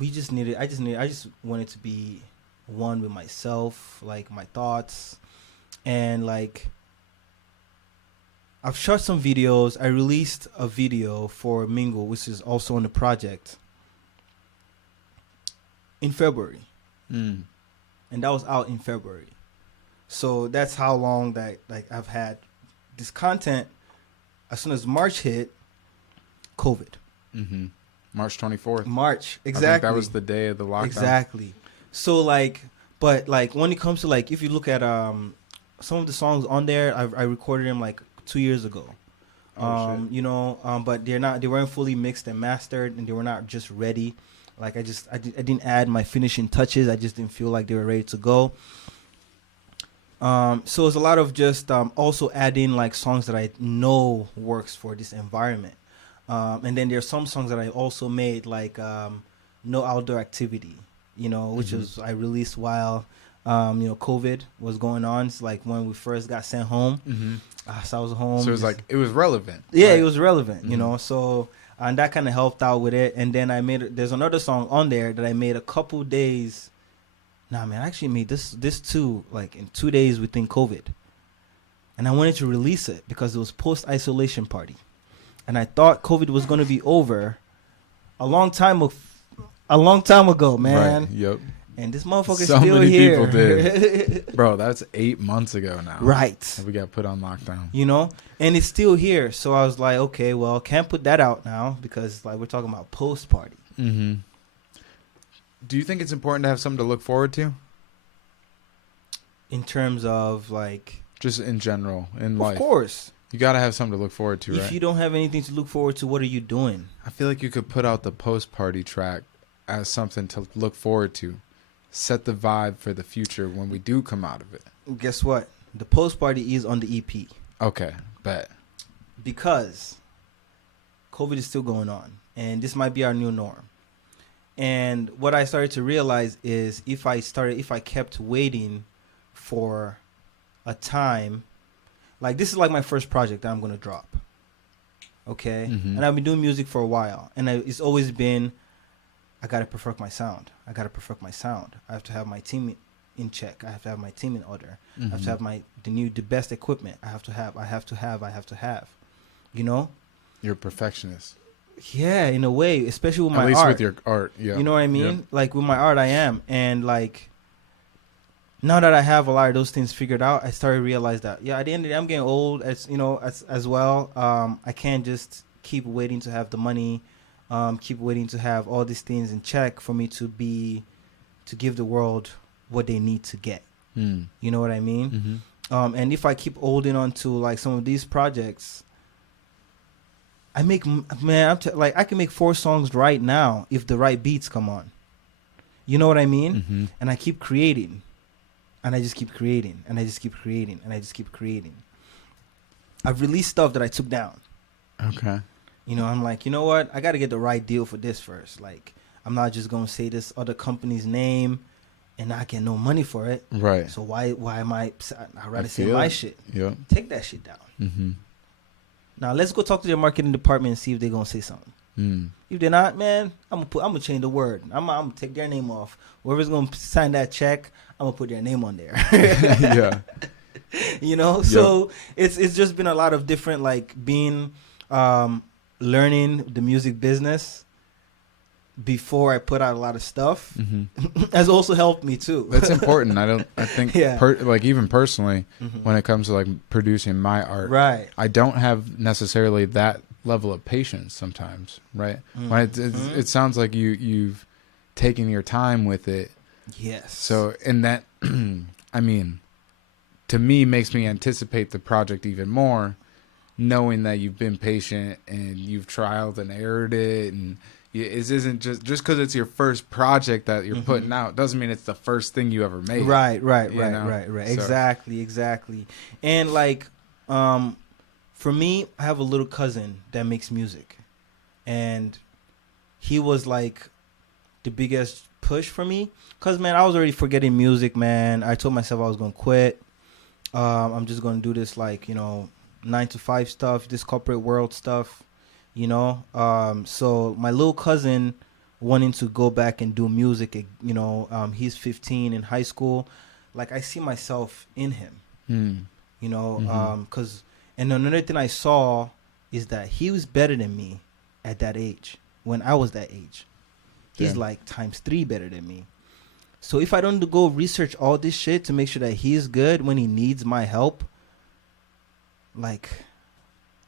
I just wanted to be one with myself, like my thoughts, and like I've shot some videos. I released a video for Mingle, which is also on the project, in February, and that was out in February. So that's how long that like I've had this content. As soon as March hit, COVID. March 24th. Exactly. I think that was the day of the lockdown. Exactly. So like, but like when it comes to like, if you look at some of the songs on there, I recorded them like 2 years ago. But they weren't fully mixed and mastered, and they were not just ready. Like I didn't add my finishing touches. I just didn't feel like they were ready to go. So it's a lot of just also adding like songs that I know works for this environment. And then there's some songs that I also made like no outdoor activity, which is I released while COVID was going on. It's like when we first got sent home. So I was home. So it was like it was relevant. Yeah, right? It was relevant, So and that kind of helped out with it. And then there's another song on there that I made a couple days. Nah, man, I actually made this too, like in 2 days within COVID. And I wanted to release it because it was post-isolation party. And I thought COVID was going to be over a long time ago, man. Right, yep. And this motherfucker's so still many here. People did. Bro, that's 8 months ago now. Right. And we got put on lockdown. And it's still here. So I was like, okay, well, can't put that out now because like we're talking about post-party. Do you think it's important to have something to look forward to? In terms of like... Just in general, in life. Of course. You got to have something to look forward to, right? If you don't have anything to look forward to, what are you doing? I feel like you could put out the post-party track as something to look forward to. Set the vibe for the future when we do come out of it. Guess what? The post-party is on the EP. Okay, bet. Because COVID is still going on. And this might be our new norm. And what I started to realize is if I kept waiting for a time, like this is like my first project that I'm going to drop. Okay? And I've been doing music for a while. And it's always been, I got to perfect my sound. I have to have my team in check. I have to have my team in order. I have to have the best equipment. I have to have. You're a perfectionist. Yeah, in a way, especially with my art. At least with your art, yeah. You know what I mean? Yep. Like with my art, I am. And like, now that I have a lot of those things figured out, I started to realize that, at the end of the day, I'm getting old as well. I can't just keep waiting to have the money, keep waiting to have all these things in check for me to give the world what they need to get. You know what I mean? And if I keep holding on to like some of these projects, I can make 4 songs right now if the right beats come on. You know what I mean? And I keep creating. And I just keep creating. And I just keep creating. And I just keep creating. I've released stuff that I took down. Okay. You know, I'm like, you know what? I got to get the right deal for this first. Like, I'm not just going to say this other company's name and not get no money for it. Right. So why am I'd rather say feel my it. shit. Yep. Take that shit down. Mm-hmm. Now let's go talk to their marketing department and see if they're going to say something. If they're not, man, I'm gonna change the word. I'm gonna take their name off. Whoever's gonna sign that check, I'm gonna put their name on there. Yeah. You know, so it's just been a lot of different, like, being learning the music business before I put out a lot of stuff has also helped me too. That's important. I think like even personally, when it comes to like producing my art, right, I don't have necessarily that level of patience sometimes, right? When it sounds like you've taken your time with it. Yes. So, and that, I mean, to me makes me anticipate the project even more, knowing that you've been patient and you've trialed and errored it, and it isn't just because it's your first project that you're putting out doesn't mean it's the first thing you ever made. Right. So. Exactly. And like, for me, I have a little cousin that makes music, and he was like the biggest push for me, because, man, I was already forgetting music, man. I told myself I was going to quit. I'm just going to do this, like, 9-to-5 stuff, this corporate world stuff, so my little cousin wanting to go back and do music, he's 15 in high school. Like, I see myself in him, because, and another thing I saw is that he was better than me at that age. When I was that age, he's like ×3 better than me. So if I don't go research all this shit to make sure that he's good when he needs my help, like,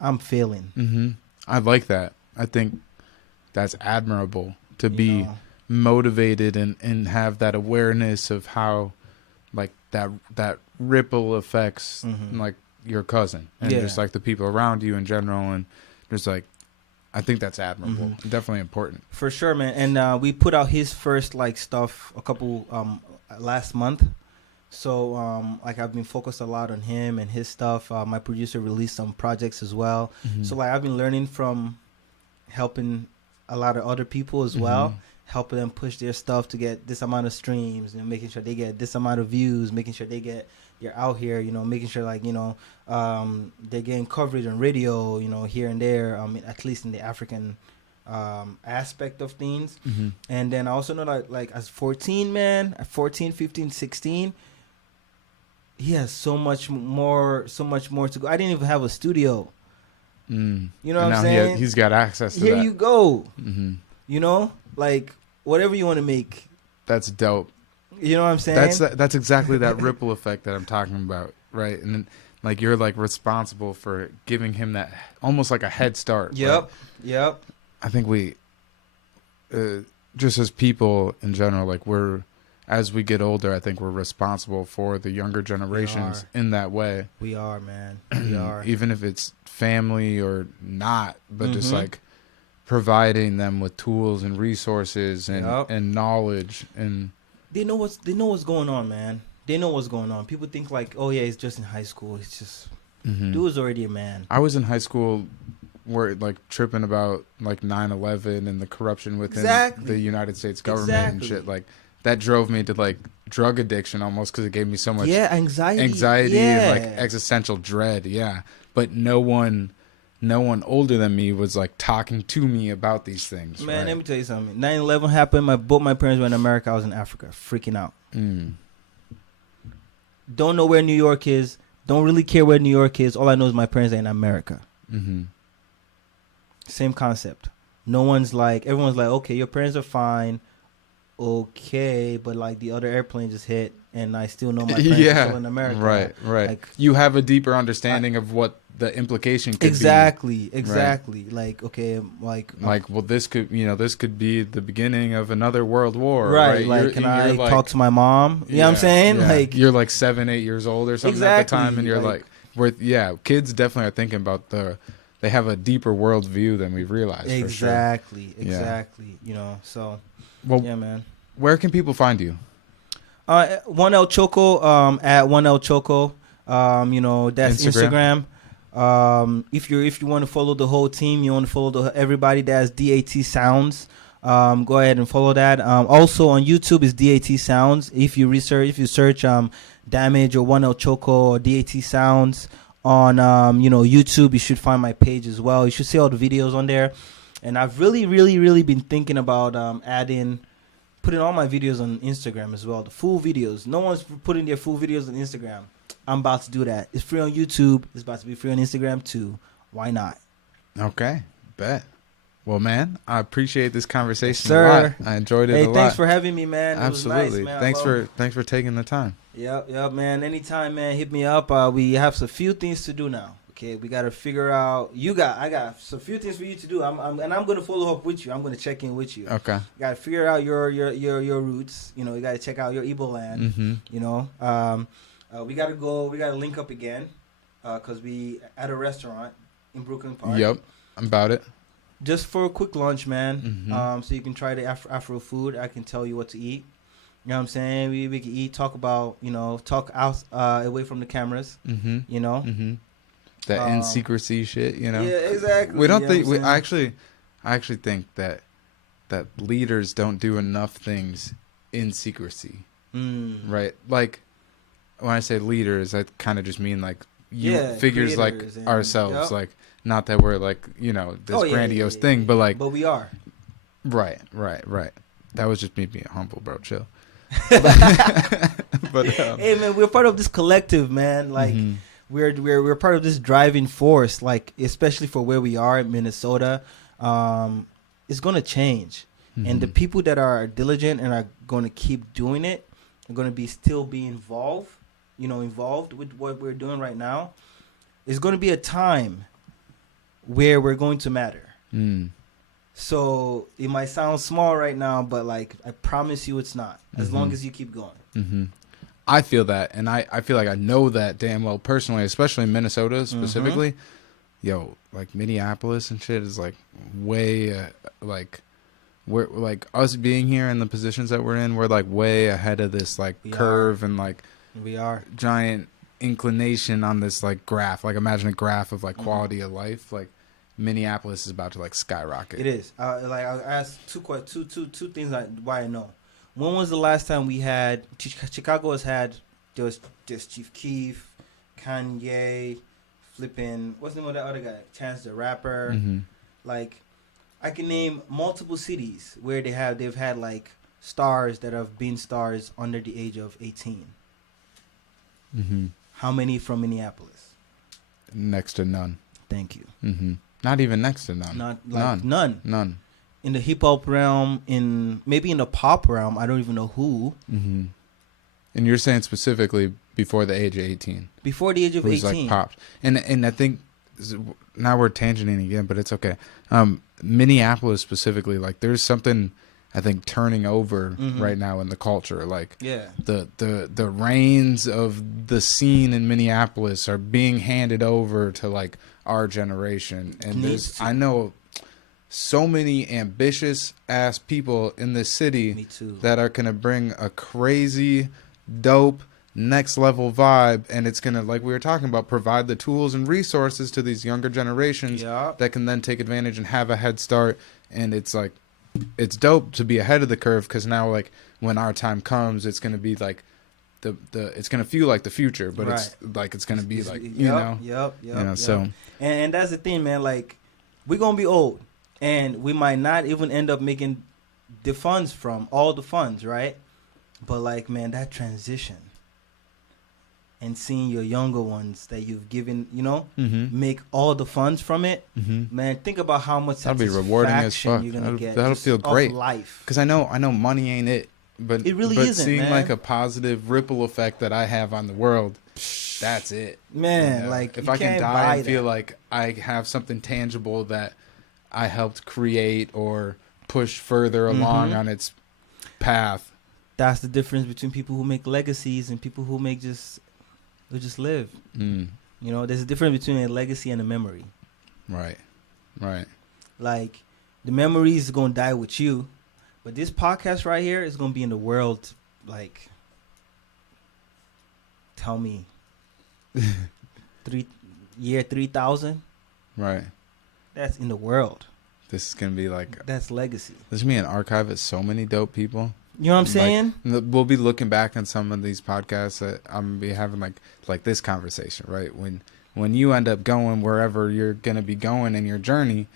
I'm failing. I like that. I think that's admirable to be motivated and have that awareness of how, like, that ripple affects like your cousin and just like the people around you in general, and just like, I think that's admirable. Definitely important. For sure, man. And we put out his first, like, stuff a couple last month. So like, I've been focused a lot on him and his stuff. My producer released some projects as well. So, like, I've been learning from helping a lot of other people as well, helping them push their stuff to get this amount of streams, making sure they get this amount of views, making sure they're out here, making sure, like, they're getting coverage on radio, here and there, at least in the African aspect of things. And then I also know that, like, as 14, man, at 14, 15, 16, he has so much more to go. I didn't even have a studio. You know what I'm saying? He's got access to that. Here you go. Like, whatever you want to make. That's dope. You know what I'm saying? That's exactly that ripple effect that I'm talking about, right? And then, like, you're, like, responsible for giving him that almost like a head start. Yep. I think we, just as people in general, like, as we get older, I think we're responsible for the younger generations in that way. We are, man. We are. Even if it's family or not, but just, like, providing them with tools and resources and knowledge, and they know what's going on, man. They know what's going on. People think, like, oh yeah, he's just in high school. It's just dude's already a man. I was in high school where, like, tripping about, like, 9/11 and the corruption within the United States government and shit. Like, that drove me to, like, drug addiction almost, because it gave me so much anxiety and, like, existential dread. But no one older than me was, like, talking to me about these things. Man, let me tell you something. 9/11 happened. Both my parents were in America. I was in Africa, freaking out. Don't know where New York is. Don't really care where New York is. All I know is my parents are in America. Same concept. No one's like, everyone's like, okay, your parents are fine. Okay, but, like, the other airplane just hit, and I still know my parents are still in America. Right. Like, you have a deeper understanding of what the implication could be. Exactly. Right. Like, okay, like, well, this could be the beginning of another world war. Right. Like, can I talk to my mom? You know what I'm saying? Yeah. Like, you're like 7, 8 years old or something at the time, and you're like kids definitely are thinking about they have a deeper world view than we realize. Exactly. For sure. So, well, man. Where can people find you? 1L Choco, at 1L Choco. That's Instagram. If you want to follow the whole team, you want to follow everybody that's DAT Sounds. Go ahead and follow that. Also on YouTube is DAT Sounds. If you search Damage or One El Choco or DAT Sounds on YouTube, you should find my page as well. You should see all the videos on there. And I've really been thinking about putting all my videos on Instagram as well. The full videos. No one's putting their full videos on Instagram. I'm about to do that. It's free on YouTube. It's about to be free on Instagram too. Why not? Okay, bet. Well, man, I appreciate this conversation Sir. a lot. I enjoyed it a lot. Hey, thanks for having me, man. Absolutely. It was nice, man. Thanks for taking the time. Yep, man. Anytime, man. Hit me up. We have a few things to do now. Okay, we got to figure out. I got a few things for you to do. I'm gonna follow up with you. I'm gonna check in with you. Okay. You got to figure out your roots. You got to check out your Igbo land. Mm-hmm. We gotta go. We gotta link up again, cause we at a restaurant in Brooklyn Park. Yep, I'm about it. Just for a quick lunch, man. Mm-hmm. So you can try the Afro food. I can tell you what to eat. You know what I'm saying? We can eat, talk about, talk out away from the cameras. Mm-hmm. Mm-hmm. That in secrecy shit, Yeah, exactly. We don't think I actually think that leaders don't do enough things in secrecy. Right? Like when I say leaders, I kind of just mean like figures like ourselves, like not that we're like, this grandiose thing, but like but we are. Right. That was just me being humble, bro. Chill. But hey, man, we're part of this collective, man. Like we're part of this driving force, like especially for where we are in Minnesota. It's gonna change, and the people that are diligent and are going to keep doing it are going to be involved with what we're doing right now. It's going to be a time where we're going to matter. So it might sound small right now, but like I promise you it's not, as long as you keep going. I feel that, and I feel like I know that damn well personally, especially in Minnesota specifically. Yo, like Minneapolis and shit is like way we're like us being here in the positions that we're in, we're like way ahead of this like curve and like we are giant inclination on this like graph. Like imagine a graph of like quality of life. Like Minneapolis is about to like skyrocket. It is. Like I asked two things why I know. When was the last time we had Chicago has had there's Chief Keef, Kanye, flipping what's the name of that other guy? Chance the Rapper. Like I can name multiple cities where they've had like stars that have been stars under the age of 18. How many from Minneapolis? Next to none. Thank you. Not even next to none. Not like none. In the hip hop realm, maybe in the pop realm, I don't even know who. And you're saying specifically before the age of 18. Before the age of 18. Like popped. And I think now we're tangenting again, but it's okay. Minneapolis specifically, like there's something I think turning over right now in the culture. Like the reins of the scene in Minneapolis are being handed over to like our generation. And I know so many ambitious ass people in this city that are going to bring a crazy, dope, next level vibe, and it's going to, like we were talking about, provide the tools and resources to these younger generations that can then take advantage and have a head start. And it's like, it's dope to be ahead of the curve, because now like when our time comes, it's going to be like it's going to feel like the future, but it's like it's going to be like so. And that's the thing, man. Like we're going to be old, and we might not even end up making the funds from all the funds, right? But like, man, that transition and seeing your younger ones that you've given, make all the funds from it, man, think about how much that'll be rewarding as fuck. You're gonna get. That'll feel great. Life, because I know money ain't it, but it really isn't. Seeing man. like a positive ripple effect that I have on the world, that's it, man. Like if I can die and feel like I have something tangible that I helped create or push further along on its path. That's the difference between people who make legacies and people who make just live. There's a difference between a legacy and a memory. Right. Like the memory is gonna die with you, but this podcast right here is gonna be in the world. Like, tell me, year 3000. Right. That's in the world. This is gonna be like That's legacy. This is gonna be an archive of so many dope people. You know what I'm saying? We'll be looking back on some of these podcasts that I'm gonna be having like this conversation, right? When you end up going wherever you're gonna be going in your journey,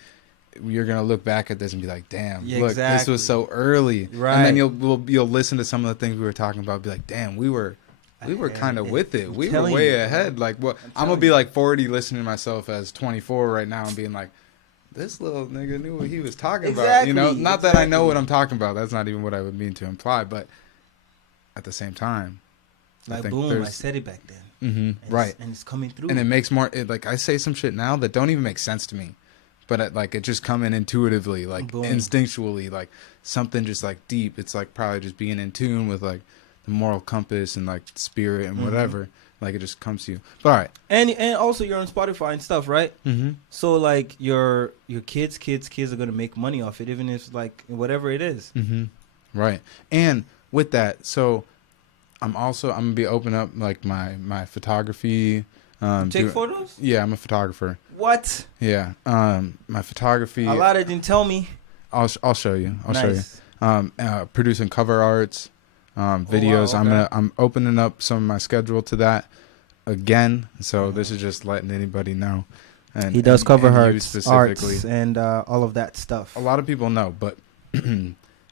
you're gonna look back at this and be like, "Damn, Yeah, look, exactly. this was so early." Right. And then you'll listen to some of the things we were talking about, be like, "Damn, we were kind of with it. We were way ahead." Like what? I'm gonna be like 40, listening to myself as 24 right now, and being like, "This little nigga knew what he was talking about." You know, not that I know what I'm talking about. That's not even what I would mean to imply, but at the same time, like boom, I said it back then. Mm-hmm, right, and it's coming through, and it makes more. Like I say some shit now that don't even make sense to me, but it just coming intuitively, like boom. Instinctually, like something just like deep. It's like probably just being in tune with like the moral compass and like spirit and whatever. Like it just comes to you. But all right, and also you're on Spotify and stuff, right? Mm-hmm. So like your kids are gonna make money off it, even if like whatever it is. Mm-hmm. Right, and with that, so I'm gonna be opening up like my photography. Take photos? Yeah, I'm a photographer. What? Yeah, my photography. A lot didn't tell me. I'll show you. I'll show you. Producing cover arts, videos. Oh, wow, okay. I'm opening up some of my schedule to that again. So this is just letting anybody know. And he does cover arts, specifically, and all of that stuff. A lot of people know, but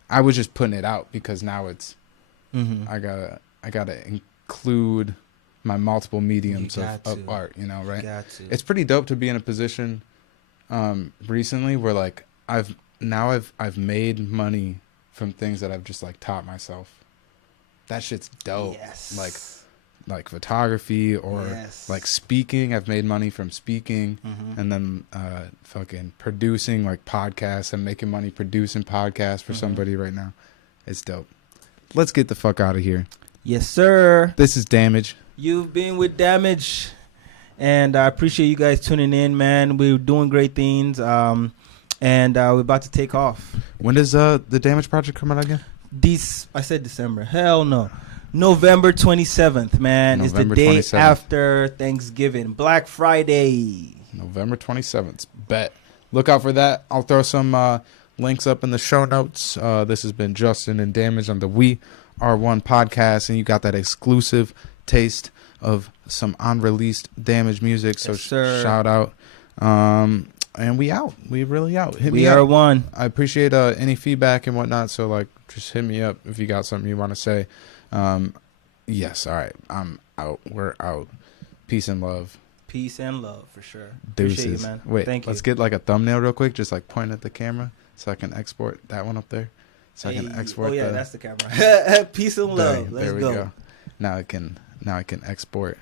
I was just putting it out because now it's I gotta include my multiple mediums of art, you know, right? It's pretty dope to be in a position recently where like I've made money from things that I've just like taught myself. That shit's dope. Yes. Like photography or like speaking. I've made money from speaking, and then fucking producing like podcasts. I'm making money producing podcasts for somebody right now. It's dope. Let's get the fuck out of here. Yes, sir. This is Damage. You've been with Damage, and I appreciate you guys tuning in, man. We're doing great things, and we're about to take off. When does the Damage Project come out again? I said December. Hell no. November 27th, man. It's the day 27th. after Thanksgiving. Black Friday. November 27th. Bet. Look out for that. I'll throw some links up in the show notes. This has been Justin and Damage on the We Are One podcast, and you got that exclusive taste of some unreleased Damage music. So shout out. And we out. We really out. Hit me up. We are one. I appreciate any feedback and whatnot. So like, just hit me up if you got something you want to say. Yes. All right. I'm out. We're out. Peace and love. Peace and love for sure. Deuces. Appreciate you, man. Wait, thank you. Let's get like a thumbnail real quick. Just like point at the camera so I can export that one up there. So I can export. Oh yeah, that's the camera. Peace and love. Let's go. Now I can export